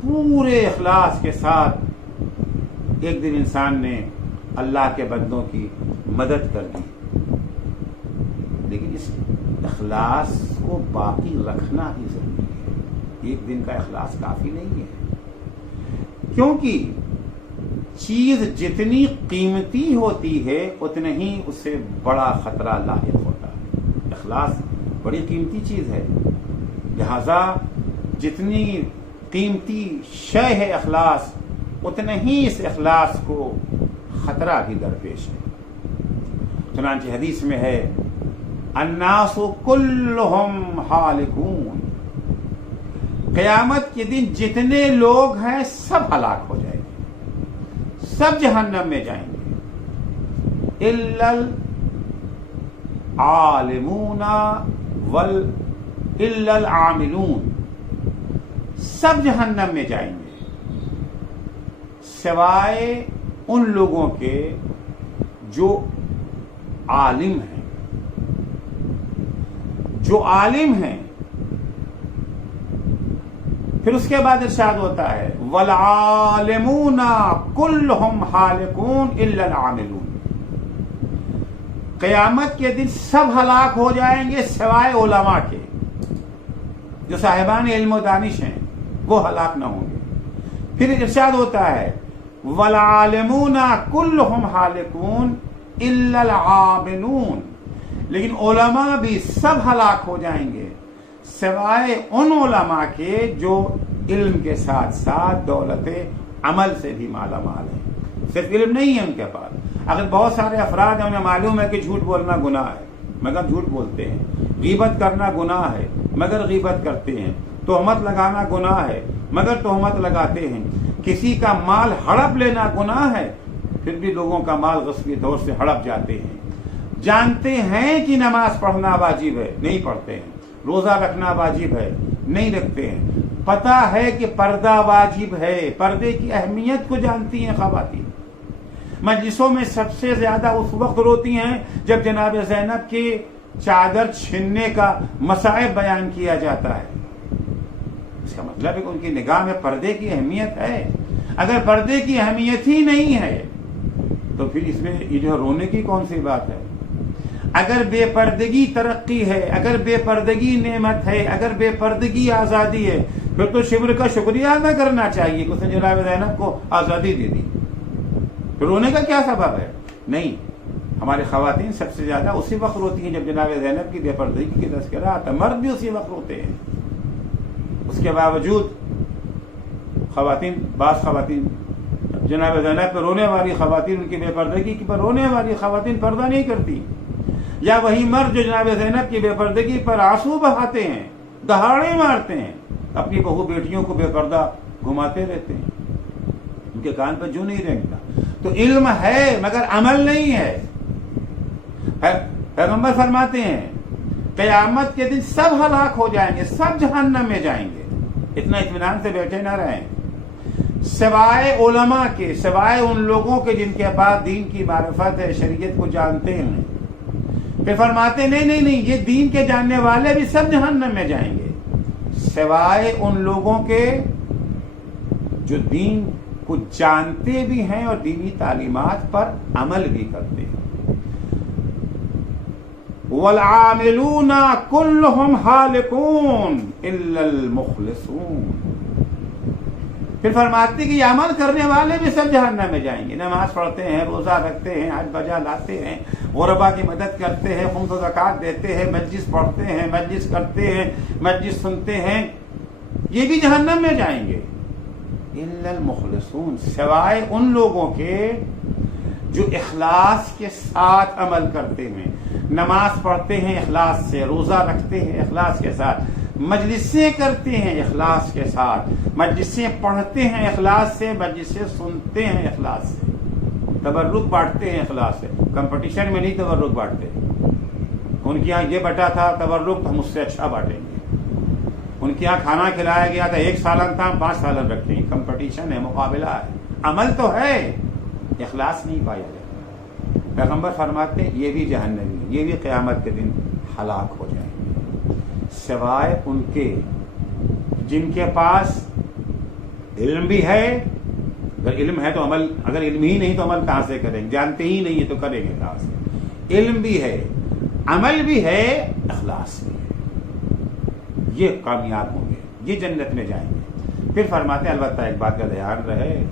پورے اخلاص کے ساتھ ایک دن انسان نے اللہ کے بندوں کی مدد کر دی، لیکن اس اخلاص کو باقی رکھنا ہی ضروری ہے۔ ایک دن کا اخلاص کافی نہیں ہے، کیونکہ چیز جتنی قیمتی ہوتی ہے اتنا ہی اس سے بڑا خطرہ لاحق ہوتا ہے۔ اخلاص بڑی قیمتی چیز ہے، لہذا جتنی قیمتی شے ہے اخلاص، اتنا ہی اس اخلاص کو خطرہ بھی درپیش ہے۔ چنانچہ حدیث میں ہے، الناس کلہم ہالکون، قیامت کے دن جتنے لوگ ہیں سب ہلاک ہو جائیں گے، سب جہنم میں جائیں گے، الا العالمون الا العاملون، سب جہنم میں جائیں گے سوائے ان لوگوں کے جو عالم ہیں، جو عالم ہیں۔ پھر اس کے بعد ارشاد ہوتا ہے، والعالمون کلہم ہالکون الا العاملون، قیامت کے دن سب ہلاک ہو جائیں گے سوائے علماء کے، جو صاحبان علم و دانش ہیں، وہ ہلاک نہ ہوں گے. پھر ارشاد ہوتا ہے وَالْعَالِمُونَ كُلُّهُمْ هَالِكُونَ إِلَّا الْعَابِدُونَ، لیکن علماء بھی سب ہلاک ہو جائیں گے سوائے ان علماء کے جو علم کے ساتھ ساتھ دولت عمل سے بھی مالا مال ہیں. صرف علم نہیں ہے ان کے پاس. اگر بہت سارے افراد ہیں انہیں معلوم ہے کہ جھوٹ بولنا گناہ ہے مگر جھوٹ بولتے ہیں، غیبت کرنا گناہ ہے مگر غیبت کرتے ہیں، تہمت لگانا گناہ ہے مگر تہمت لگاتے ہیں، کسی کا مال ہڑپ لینا گناہ ہے پھر بھی لوگوں کا مال غصبی طور سے ہڑپ جاتے ہیں، جانتے ہیں کہ نماز پڑھنا واجب ہے نہیں پڑھتے ہیں، روزہ رکھنا واجب ہے نہیں رکھتے ہیں، پتہ ہے کہ پردہ واجب ہے، پردے کی اہمیت کو جانتی ہیں خواتین. مجلسوں میں سب سے زیادہ اس وقت روتی ہیں جب جناب زینب کی چادر چھننے کا مصائب بیان کیا جاتا ہے. اس کا مطلب ہے کہ ان کی نگاہ میں پردے کی اہمیت ہے. اگر پردے کی اہمیت ہی نہیں ہے تو پھر اس میں یہ جو رونے کی کون سی بات ہے؟ اگر بے پردگی ترقی ہے، اگر بے پردگی نعمت ہے، اگر بے پردگی آزادی ہے پھر تو شبر کا شکریہ ادا کرنا چاہیے کہ اس نے جناب زینب کو آزادی دے دی. پھر رونے کا کیا سبب ہے؟ نہیں، ہماری خواتین سب سے زیادہ اسی وقت روتی ہیں جب جناب زینب کی بے پردگی کی تذکرہ آتا ہے. مرد بھی اسی وقت روتے ہیں. اس کے باوجود بعض خواتین جناب زینب پہ رونے والی خواتین ان کی بے پردگی پر رونے والی خواتین پردہ نہیں کرتی، یا وہی مرد جو جناب زینب کی بے پردگی پر آنسو بہاتے ہیں، دہاڑے مارتے ہیں، اپنی بہو بیٹیوں کو بے پردہ گھماتے رہتے ہیں، ان کے کان پر جو نہیں رینگتا. تو علم ہے مگر عمل نہیں ہے. پیغمبر فرماتے ہیں قیامت کے دن سب ہلاک ہو جائیں گے، سب جہنم میں جائیں گے. اتنا اطمینان سے بیٹھے نہ رہیں سوائے علماء کے، سوائے ان لوگوں کے جن کے پاس دین کی معرفت ہے، شریعت کو جانتے ہیں. پھر فرماتے نہیں یہ دین کے جاننے والے بھی سب جہنم میں جائیں گے سوائے ان لوگوں کے جو دین کو جانتے بھی ہیں اور دینی تعلیمات پر عمل بھی کرتے ہیں. وَالْعَامِلُونَ كُلُّهُمْ هَالِكُونَ إِلَّا الْمُخْلِصُونَ. پھر فرماتے کہ یہ عمل کرنے والے بھی سب جہنم میں جائیں گے. نماز پڑھتے ہیں، روزہ رکھتے ہیں، حج بجا لاتے ہیں، غربا کی مدد کرتے ہیں، خمس و زکوٰۃ دیتے ہیں، مجلس پڑھتے ہیں، مجلس کرتے ہیں، مجلس سنتے ہیں، یہ بھی جہنم میں جائیں گے. الا المخلصون، سوائے ان لوگوں کے جو اخلاص کے ساتھ عمل کرتے ہیں، نماز پڑھتے ہیں اخلاص سے، روزہ رکھتے ہیں اخلاص کے ساتھ، مجلسیں کرتے ہیں اخلاص کے ساتھ، مجلسیں پڑھتے ہیں اخلاص سے، مجلسیں سنتے ہیں اخلاص سے، تبرک بانٹتے ہیں اخلاص سے. کمپٹیشن میں نہیں تبرک بانٹتے. ان کے یہاں یہ بٹا تھا تبرک تو ہم اس سے اچھا بانٹیں گے. ان کے یہاں کھانا کھلایا گیا تھا 1 سالن تھا، 5 سالن رکھتے ہیں. کمپٹیشن ہے، مقابلہ ہے. عمل تو ہے، اخلاص نہیں پایا جاتا. پیغمبر فرماتے ہیں یہ بھی جہنمی ہے، یہ بھی قیامت کے دن ہلاک ہو جائیں گے سوائے ان کے جن کے پاس علم بھی ہے. اگر علم ہے تو عمل، اگر علم ہی نہیں تو عمل کہاں سے کریں گے؟ جانتے ہی نہیں ہے تو کریں گے کہاں سے؟ علم بھی ہے، عمل بھی ہے، اخلاص بھی ہے. یہ کامیاب ہوں گے، یہ جنت میں جائیں گے. پھر فرماتے ہیں البتہ ایک بات کا دھیان رہے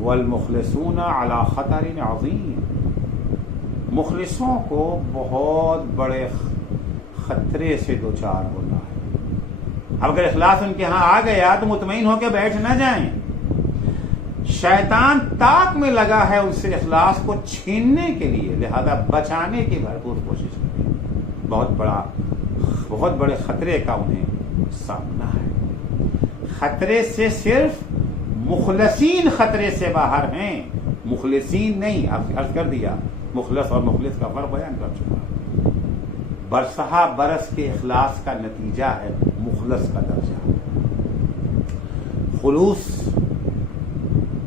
والمخلصون علی خطر عظیم. مخلصوں کو بہت بڑے خطرے سے دوچار ہونا ہے. اب اگر اخلاص ان کے ہاں آ گیا تو مطمئن ہو کے بیٹھ نہ جائیں. شیطان طاق میں لگا ہے ان سے اخلاص کو چھیننے کے لیے، لہذا بچانے کی بھرپور کوشش کریں. بہت بڑے خطرے کا انہیں سامنا ہے. خطرے سے صرف مخلصین خطرے سے باہر ہیں، مخلصین نہیں. عرض کر دیا مخلص اور مخلص کا فرق بیان کر چکا. برسہ برس کے اخلاص کا نتیجہ ہے مخلص کا درجہ. خلوص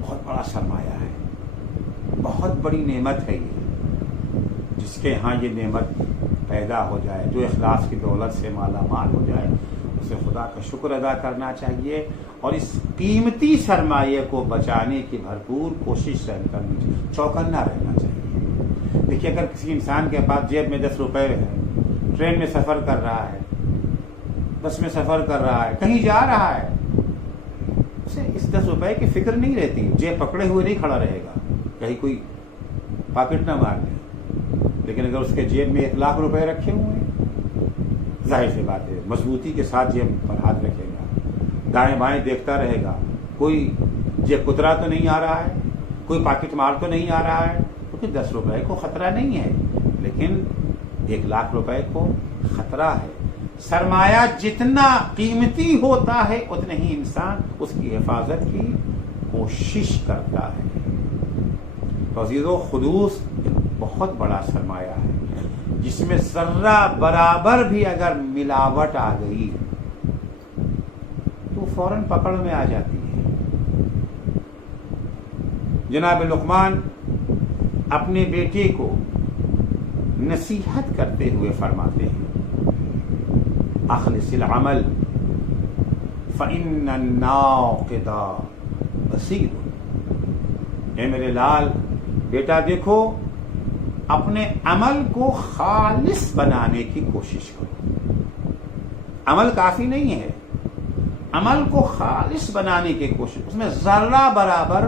بہت بڑا سرمایہ ہے، بہت بڑی نعمت ہے. یہ جس کے ہاں یہ نعمت پیدا ہو جائے، جو اخلاص کی دولت سے مالا مال ہو جائے، اسے خدا کا شکر ادا کرنا چاہیے اور اس قیمتی سرمایہ کو بچانے کی بھرپور کوشش کرنی چاہیے. چوکنا رہنا چاہیے. دیکھیے اگر کسی انسان کے پاس جیب میں 10 روپے ہے، ٹرین میں سفر کر رہا ہے، بس میں سفر کر رہا ہے، کہیں جا رہا ہے، اسے اس 10 روپے کی فکر نہیں رہتی، جیب پکڑے ہوئے نہیں کھڑا رہے گا کہیں کوئی پاکٹ نہ مار لے. لیکن اگر اس کے جیب میں 1 لاکھ روپے رکھے ہوئے ہیں، ظاہر سی بات ہے مضبوطی کے ساتھ جیب پر ہاتھ رکھے گا، دائیں بائیں دیکھتا رہے گا، کوئی جیب کترا تو نہیں آ رہا ہے، کوئی پاکٹ مار تو نہیں آ رہا ہے، کیونکہ 10 روپے کو خطرہ نہیں ہے، لیکن 1 لاکھ روپے کو خطرہ ہے. سرمایہ جتنا قیمتی ہوتا ہے اتنے ہی انسان اس کی حفاظت کی کوشش کرتا ہے. تو عزیزو، خلوص بہت بڑا سرمایہ ہے جس میں ذرہ برابر بھی اگر ملاوٹ آ گئی تو فوراً پکڑ میں آ جاتی ہے. جناب لقمان اپنے بیٹے کو نصیحت کرتے ہوئے فرماتے ہیں، اخلص العمل فإن الناقد بصیر. اے میرے لال بیٹا، دیکھو اپنے عمل کو خالص بنانے کی کوشش کرو. عمل کافی نہیں ہے، عمل کو خالص بنانے کی کوشش، اس میں ذرہ برابر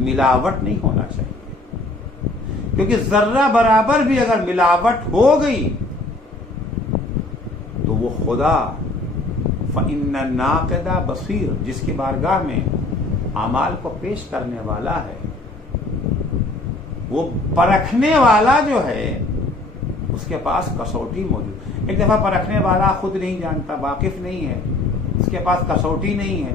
ملاوٹ نہیں ہونا چاہیے، کیونکہ ذرہ برابر بھی اگر ملاوٹ ہو گئی تو وہ خدا فإن الناقد بصیر، جس کی بارگاہ میں اعمال کو پیش کرنے والا ہے، وہ پرکھنے والا جو ہے اس کے پاس کسوٹی موجود. ایک دفعہ پرکھنے والا خود نہیں جانتا، واقف نہیں ہے، اس کے پاس کسوٹی نہیں ہے،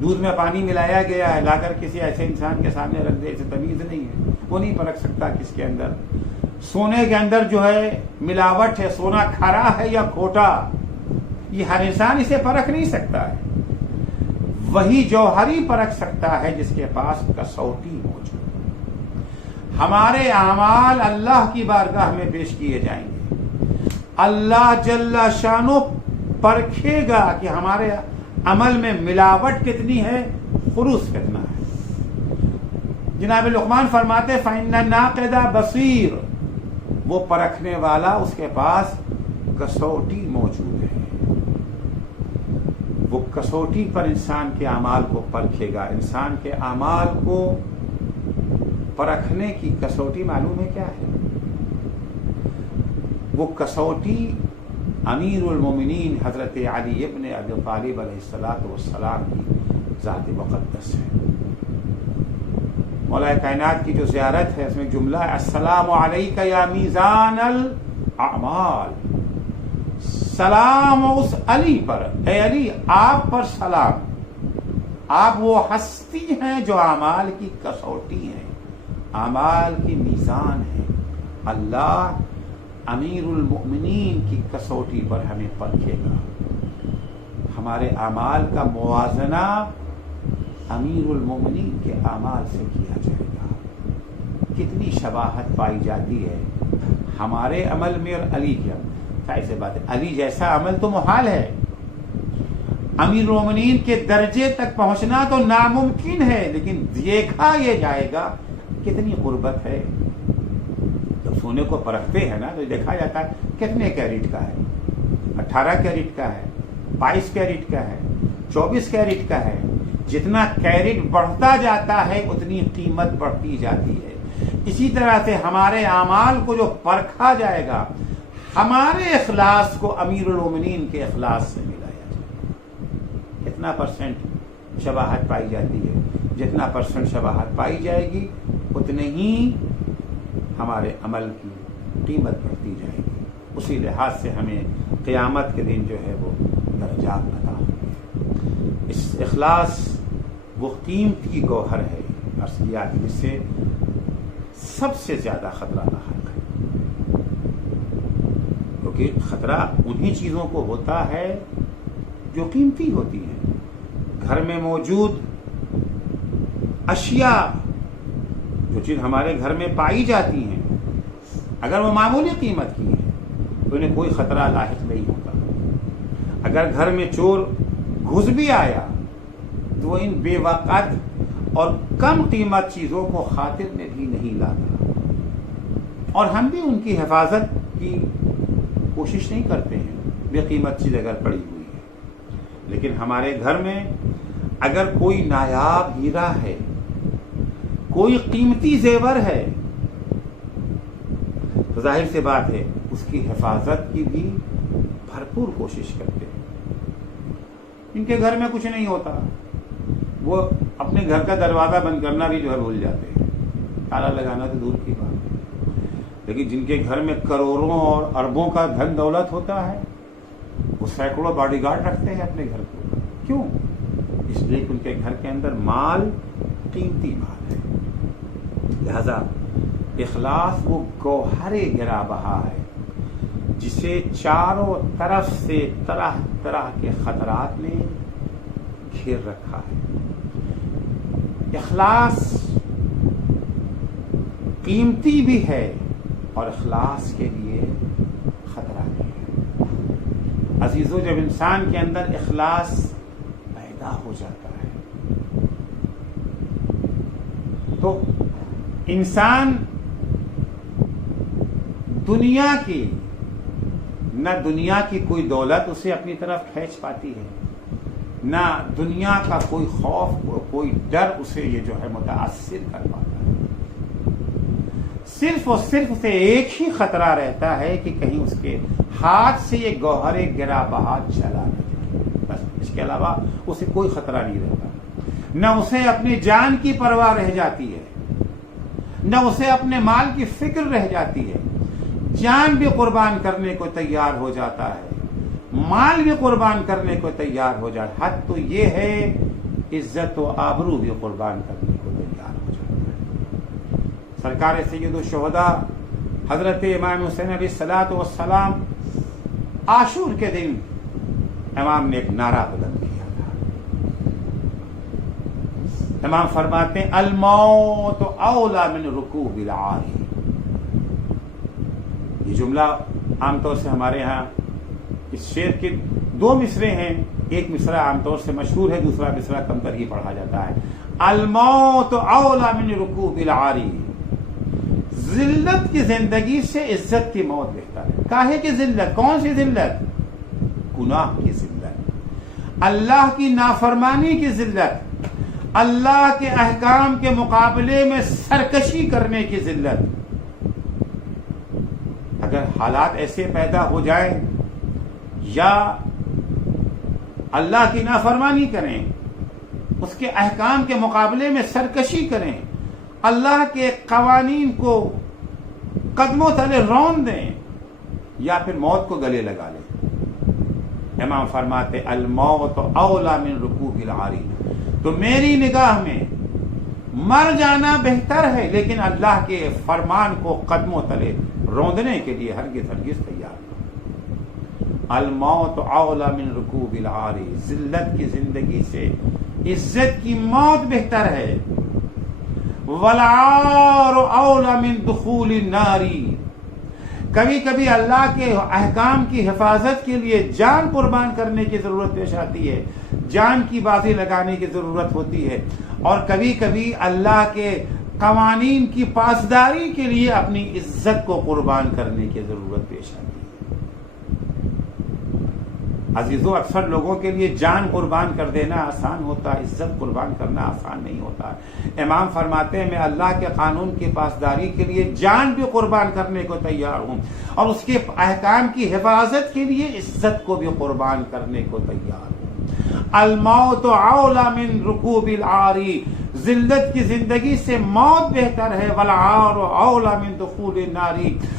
دودھ میں پانی ملایا گیا ہے، لا کر کسی ایسے انسان کے سامنے رکھ دے، اسے تمیز نہیں ہے، وہ نہیں پرکھ سکتا کس کے اندر سونے کے اندر جو ہے ملاوٹ ہے، سونا کھرا ہے یا کھوٹا، یہ ہر انسان اسے پرکھ نہیں سکتا ہے. وہی جوہری پرکھ سکتا ہے جس کے پاس کسوٹی موجود. ہمارے اعمال اللہ کی بارگاہ میں پیش کیے جائیں گے، اللہ جل شانو پرکھے گا کہ ہمارے عمل میں ملاوٹ کتنی ہے، خلوص کتنا ہے. جناب لقمان فرماتے فإن الناقد بصیر، وہ پرکھنے والا، اس کے پاس کسوٹی موجود ہے. وہ کسوٹی پر انسان کے اعمال کو پرکھے گا. انسان کے اعمال کو پرکھنے کی کسوٹی معلوم ہے کیا ہے؟ وہ کسوٹی امیر المومنین حضرت علی ابن ابی طالب علیہ السلام کی ذات مقدس ہے. مولا کائنات کی جو زیارت ہے اس میں جملہ ہے السلام علیک یا میزان الاعمال. سلام اس علی پر، اے علی آپ پر سلام. آپ وہ ہستی ہیں جو اعمال کی کسوٹی ہیں، اعمال کی میزان ہے. اللہ امیر المؤمنین کی کسوٹی پر ہمیں پرکھے گا. ہمارے اعمال کا موازنہ امیر المؤمنین کے اعمال سے کیا جائے گا. کتنی شباہت پائی جاتی ہے ہمارے عمل میں اور علی کے عمل. ایسے بات ہے، علی جیسا عمل تو محال ہے، امیر المؤمنین کے درجے تک پہنچنا تو ناممکن ہے، لیکن دیکھا یہ جائے گا کتنی قربت ہے. جب سونے کو پرکھتے ہیں نا تو دیکھا جاتا ہے کتنے کیرٹ کا ہے، 18 کیرٹ کا ہے، 22 کیرٹ کا ہے، 24 کیرٹ کا ہے. جتنا کیرٹ بڑھتا جاتا ہے اتنی قیمت بڑھتی جاتی ہے. اسی طرح سے ہمارے اعمال کو جو پرکھا جائے گا، ہمارے اخلاص کو امیر المومنین کے اخلاص سے ملایا جائے. کتنا پرسنٹ شباہت پائی جاتی ہے؟ جتنا پرسنٹ شباہت پائی جائے گی اتنے ہی ہمارے عمل کی قیمت بڑھتی جائے گی. اسی لحاظ سے ہمیں قیامت کے دن جو ہے وہ درجات عطا ہوں گے. اس اخلاص وہ قیمتی گوہر ہے عرض کیا جس سے سب سے زیادہ خطرہ لاحق ہے. کیونکہ خطرہ انہی چیزوں کو ہوتا ہے جو قیمتی ہوتی ہیں. گھر میں موجود اشیاء، جو چیز ہمارے گھر میں پائی جاتی ہیں، اگر وہ معمولی قیمت کی ہے تو انہیں کوئی خطرہ لاحق نہیں ہوتا. اگر گھر میں چور گھس بھی آیا تو وہ ان بے وقت اور کم قیمت چیزوں کو خاطر میں بھی نہیں لاتا، اور ہم بھی ان کی حفاظت کی کوشش نہیں کرتے ہیں بے قیمت چیز اگر پڑی ہوئی ہے. لیکن ہمارے گھر میں اگر کوئی نایاب ہیرا ہے، کوئی قیمتی زیور ہے، تو ظاہر سی بات ہے اس کی حفاظت کی بھی بھرپور کوشش کرتے ہیں۔ ان کے گھر میں کچھ نہیں ہوتا، وہ اپنے گھر کا دروازہ بند کرنا بھی جو ہے بھول جاتے ہیں، تالا لگانا تو دور کی بات ہے۔ لیکن جن کے گھر میں کروڑوں اور اربوں کا دھن دولت ہوتا ہے، وہ سینکڑوں باڈی گارڈ رکھتے ہیں اپنے گھر کو۔ کیوں؟ اس لیے کہ ان کے گھر کے اندر مال قیمتی مال ہے۔ لہذا اخلاص وہ گوہر گرا بہا ہے جسے چاروں طرف سے طرح طرح کے خطرات نے گھیر رکھا ہے۔ اخلاص قیمتی بھی ہے اور اخلاص کے لیے خطرہ بھی ہے۔ عزیزو، جب انسان کے اندر اخلاص پیدا ہو جاتا ہے تو انسان نہ دنیا کی کوئی دولت اسے اپنی طرف کھینچ پاتی ہے، نہ دنیا کا کوئی خوف، کوئی ڈر اسے یہ جو ہے متاثر کر پاتا ہے۔ صرف اور صرف اسے ایک ہی خطرہ رہتا ہے کہ کہیں اس کے ہاتھ سے یہ گوہر گرا بہا چلا نہ جائے، بس اس کے علاوہ اسے کوئی خطرہ نہیں رہتا۔ نہ اسے اپنی جان کی پرواہ رہ جاتی ہے، نہ اسے اپنے مال کی فکر رہ جاتی ہے۔ جان بھی قربان کرنے کو تیار ہو جاتا ہے، مال بھی قربان کرنے کو تیار ہو جاتا ہے، حد تو یہ ہے عزت و آبرو بھی قربان کرنے کو تیار ہو جاتا ہے۔ سرکار سید الشہداء حضرت امام حسین علیہ الصلوۃ والسلام عاشور کے دن امام نے ایک نعرہ بلند کیا تھا۔ امام فرماتے ہیں الموت اولی من رکوب العار۔ یہ جملہ عام طور سے ہمارے ہاں اس شعر کے دو مصرے ہیں، ایک مصرع عام طور سے مشہور ہے، دوسرا مصرع کم تر ہی پڑھا جاتا ہے۔ الموت اولی من رکوب العار، ذلت کی زندگی سے عزت کی موت بہتر ہے۔ کاہے کی ذلت؟ کون سی ذلت؟ گناہ کی ذلت، اللہ کی نافرمانی کی ذلت، اللہ کے احکام کے مقابلے میں سرکشی کرنے کی ذلت۔ اگر حالات ایسے پیدا ہو جائیں یا اللہ کی نافرمانی کریں، اس کے احکام کے مقابلے میں سرکشی کریں، اللہ کے قوانین کو قدموں تلے رون دیں، یا پھر موت کو گلے لگا لیں، امام فرماتے الموت اولی من رکوب العار۔ تو میری نگاہ میں مر جانا بہتر ہے، لیکن اللہ کے فرمان کو قدموں تلے روندنے کے لیے ہرگز تیار نہیں۔ الموت اولی من رکوب العار، ذلت کی زندگی سے عزت کی موت بہتر ہے۔ والعار اولی من دخول النار، کبھی کبھی اللہ کے احکام کی حفاظت کے لیے جان قربان کرنے کی ضرورت پیش آتی ہے، جان کی بازی لگانے کی ضرورت ہوتی ہے، اور کبھی کبھی اللہ کے قوانین کی پاسداری کے لیے اپنی عزت کو قربان کرنے کی ضرورت پیش آتی ہے۔ عزیزو، اکثر لوگوں کے لیے جان قربان کر دینا آسان ہوتا ہے، عزت قربان کرنا آسان نہیں ہوتا۔ امام فرماتے ہیں میں اللہ کے قانون کی پاسداری کے لیے جان بھی قربان کرنے کو تیار ہوں، اور اس کے احکام کی حفاظت کے لیے عزت کو بھی قربان کرنے کو تیار ہوں۔ الموت اولی من رکوب العار، ذلت کی زندگی سے موت بہتر ہے۔ والعار اولی من دخول النار،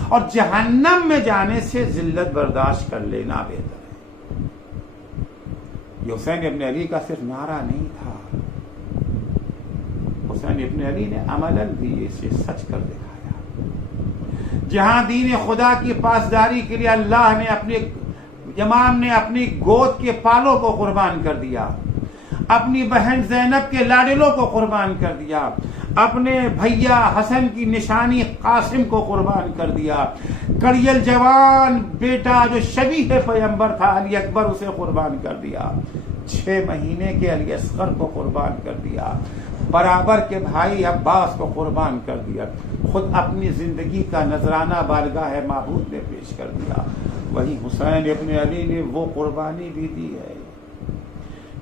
اور جہنم میں جانے سے ذلت برداشت کر لینا بہتر ہے۔ یہ حسین ابن علی کا صرف نعرہ نہیں تھا، حسین ابن علی نے عملاً بھی اسے سچ کر دکھایا۔ جہاں دین خدا کی پاسداری کے لیے اللہ نے امام نے اپنی گود کے پالوں کو قربان کر دیا، اپنی بہن زینب کے لاڈلوں کو قربان کر دیا، اپنے بھیا حسن کی نشانی قاسم کو قربان کر دیا، کڑیل جوان بیٹا جو شبیہ پیغمبر تھا علی اکبر اسے قربان کر دیا، 6 مہینے کے علی اصغر کو قربان کر دیا، برابر کے بھائی عباس کو قربان کر دیا، خود اپنی زندگی کا نذرانہ بارگاہ معبود میں پیش کر دیا۔ وہی حسین ابن علی نے وہ قربانی بھی دی ہے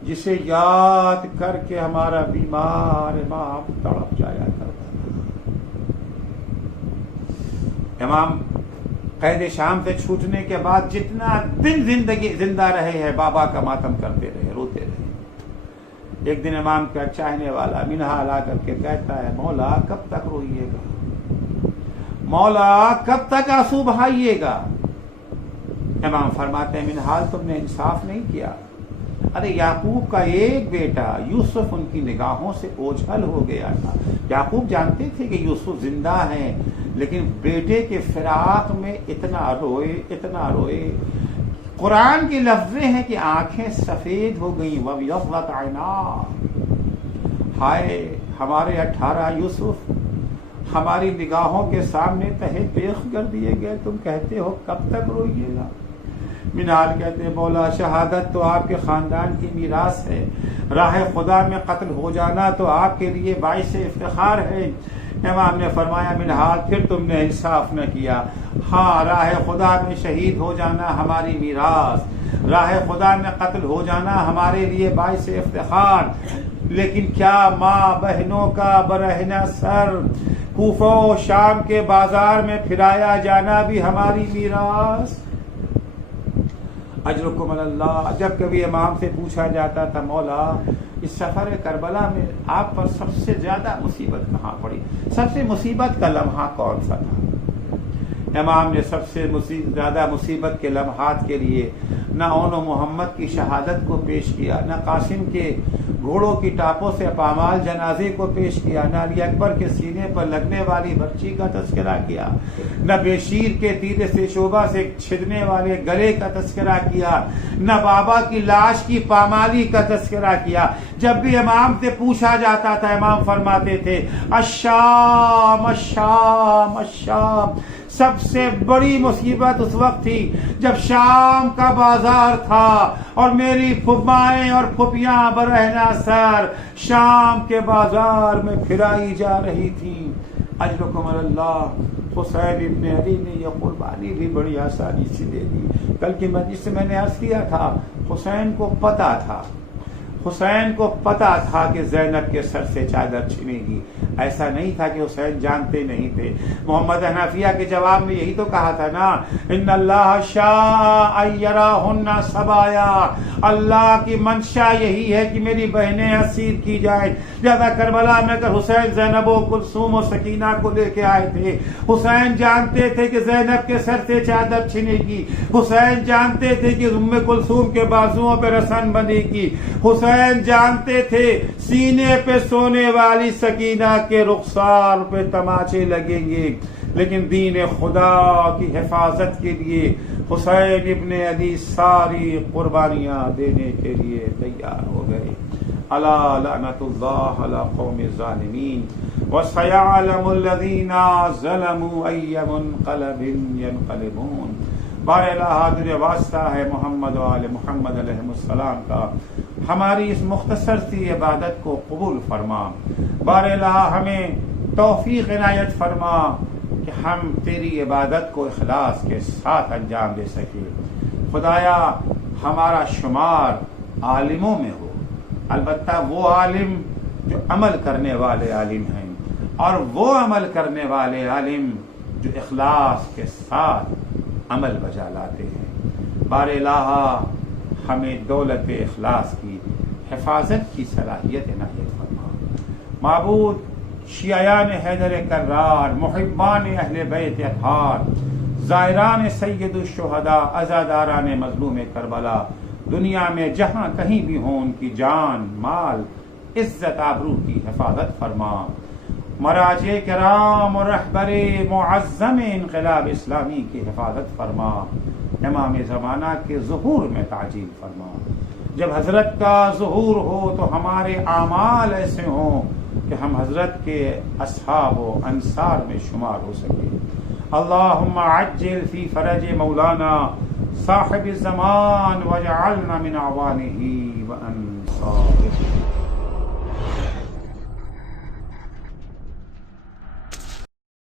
جسے یاد کر کے ہمارا بیمار امام تڑپ جایا کرتا تھا۔ امام قید شام سے چھوٹنے کے بعد جتنا دن زندگی زندہ رہے ہیں بابا کا ماتم کرتے رہے، روتے رہے۔ ایک دن امام کا چاہنے والا منہال آ کر کے کہتا ہے مولا کب تک روئیے گا، مولا کب تک آنسو بہائیے گا؟ امام فرماتے ہیں منہال تم نے انصاف نہیں کیا، ارے یعقوب کا ایک بیٹا یوسف ان کی نگاہوں سے اوجھل ہو گیا تھا۔ یعقوب جانتے تھے کہ یوسف زندہ ہیں، لیکن بیٹے کے فراق میں اتنا روئے۔ قرآن کے لفظیں ہیں کہ آنکھیں سفید ہو گئیں وَبْيَضَّتْ عَيْنَاهُ، ہائے ہمارے 18 یوسف ہماری نگاہوں کے سامنے تہے بیخ کر دیے گئے، تم کہتے ہو کب تک روئیے گا؟ منال کہتے ہیں مولا شہادت تو آپ کے خاندان کی میراث ہے، راہ خدا میں قتل ہو جانا تو آپ کے لیے باعث افتخار ہے۔ امام نے فرمایا منہال پھر تم نے انصاف نہ کیا، ہاں راہ خدا میں شہید ہو جانا ہماری میراث، راہ خدا میں قتل ہو جانا ہمارے لیے باعث افتخار، لیکن کیا ماں بہنوں کا برہنہ سر کوفہ و شام کے بازار میں پھرایا جانا بھی ہماری میراث؟ اجرکم اللہ۔ جب کبھی امام سے پوچھا جاتا تھا مولا اس سفر کربلا میں آپ پر سب سے زیادہ مصیبت کہاں پڑی، سب سے مصیبت کا لمحہ کون سا تھا؟ امام نے سب سے زیادہ مصیبت کے لمحات کے لیے نہ اون و محمد کی شہادت کو پیش کیا، نہ قاسم کے گھوڑوں کی ٹاپوں سے پامال جنازے کو پیش کیا، نہ علی اکبر کے سینے پر لگنے والی برچی کا تذکرہ کیا، نہ بشیر کے تیر سے شعبہ سے چھدنے والے گلے کا تذکرہ کیا، نہ بابا کی لاش کی پامالی کا تذکرہ کیا۔ جب بھی امام سے پوچھا جاتا تھا امام فرماتے تھے الشام الشام الشام۔ سب سے بڑی مصیبت اس وقت تھی جب شام کا بازار تھا اور میری پھپھائیں اور پھپھیاں برہنہ سر شام کے بازار میں پھرائی جا رہی تھی۔ اجرکم اللہ۔ حسین ابن علی نے یہ قربانی بھی بڑی آسانی سے دے دی۔ کل کی مجلس سے میں نے عرض کیا تھا حسین کو پتا تھا کہ زینب کے سر سے چادر چھنے گی، ایسا نہیں تھا کہ حسین جانتے نہیں تھے۔ محمد حنفیہ کے جواب میں یہی تو کہا تھا نا ان اللہ شاء ان یراہن سبایا، اللہ کی منشا یہی ہے کہ میری بہنیں اسیر کی جائیں۔ لہذا کربلا میں اگر حسین زینب و کلثوم و سکینہ کو لے کے آئے تھے، حسین جانتے تھے کہ زینب کے سر سے چادر چھنے گی، حسین جانتے تھے کہ ام کلثوم کے بازوؤں پہ رسن بنے گی، حسین جانتے تھے سینے پہ سونے والی سکینہ کے رخسار پہ تماچے لگیں گے، لیکن دین خدا کی حفاظت کے لیے حسین ابن علی ساری قربانیاں دینے کے لیے تیار ہو گئے۔ الا لعنت اللہ علی قوم الظالمین وسیعلم الذین ظلموا ای منقلب ینقلبون۔ بار الہ تجھے واسطہ ہے محمد و آل محمد علیہ السلام کا، ہماری اس مختصر سی عبادت کو قبول فرما۔ بار الہ ہمیں توفیق عنایت فرما کہ ہم تیری عبادت کو اخلاص کے ساتھ انجام دے سکیں۔ خدایا ہمارا شمار عالموں میں ہو، البتہ وہ عالم جو عمل کرنے والے عالم ہیں، اور وہ عمل کرنے والے عالم جو اخلاص کے ساتھ عمل بجا لاتے ہیں۔ بار الہ ہمیں دولت اخلاص کی حفاظت کی صلاحیت عنایت فرما۔ معبود شیعیان حیدر کرار، محبان اہل بیت اطہار، زائران سید الشہداء، عزاداران مظلوم کربلا، دنیا میں جہاں کہیں بھی ہوں ان کی جان، مال، عزت، آبرو کی حفاظت فرما۔ مراجع کرام اور رہبر معظم انقلاب اسلامی کی حفاظت فرما۔ امام زمانہ کے ظہور میں تعجیل فرما۔ جب حضرت کا ظہور ہو تو ہمارے اعمال ایسے ہوں کہ ہم حضرت کے اصحاب و انصار میں شمار ہو سکے۔ اللہم عجل فی فرج مولانا صاحب الزمان واجعلنا من اعوانہ وانصارہ۔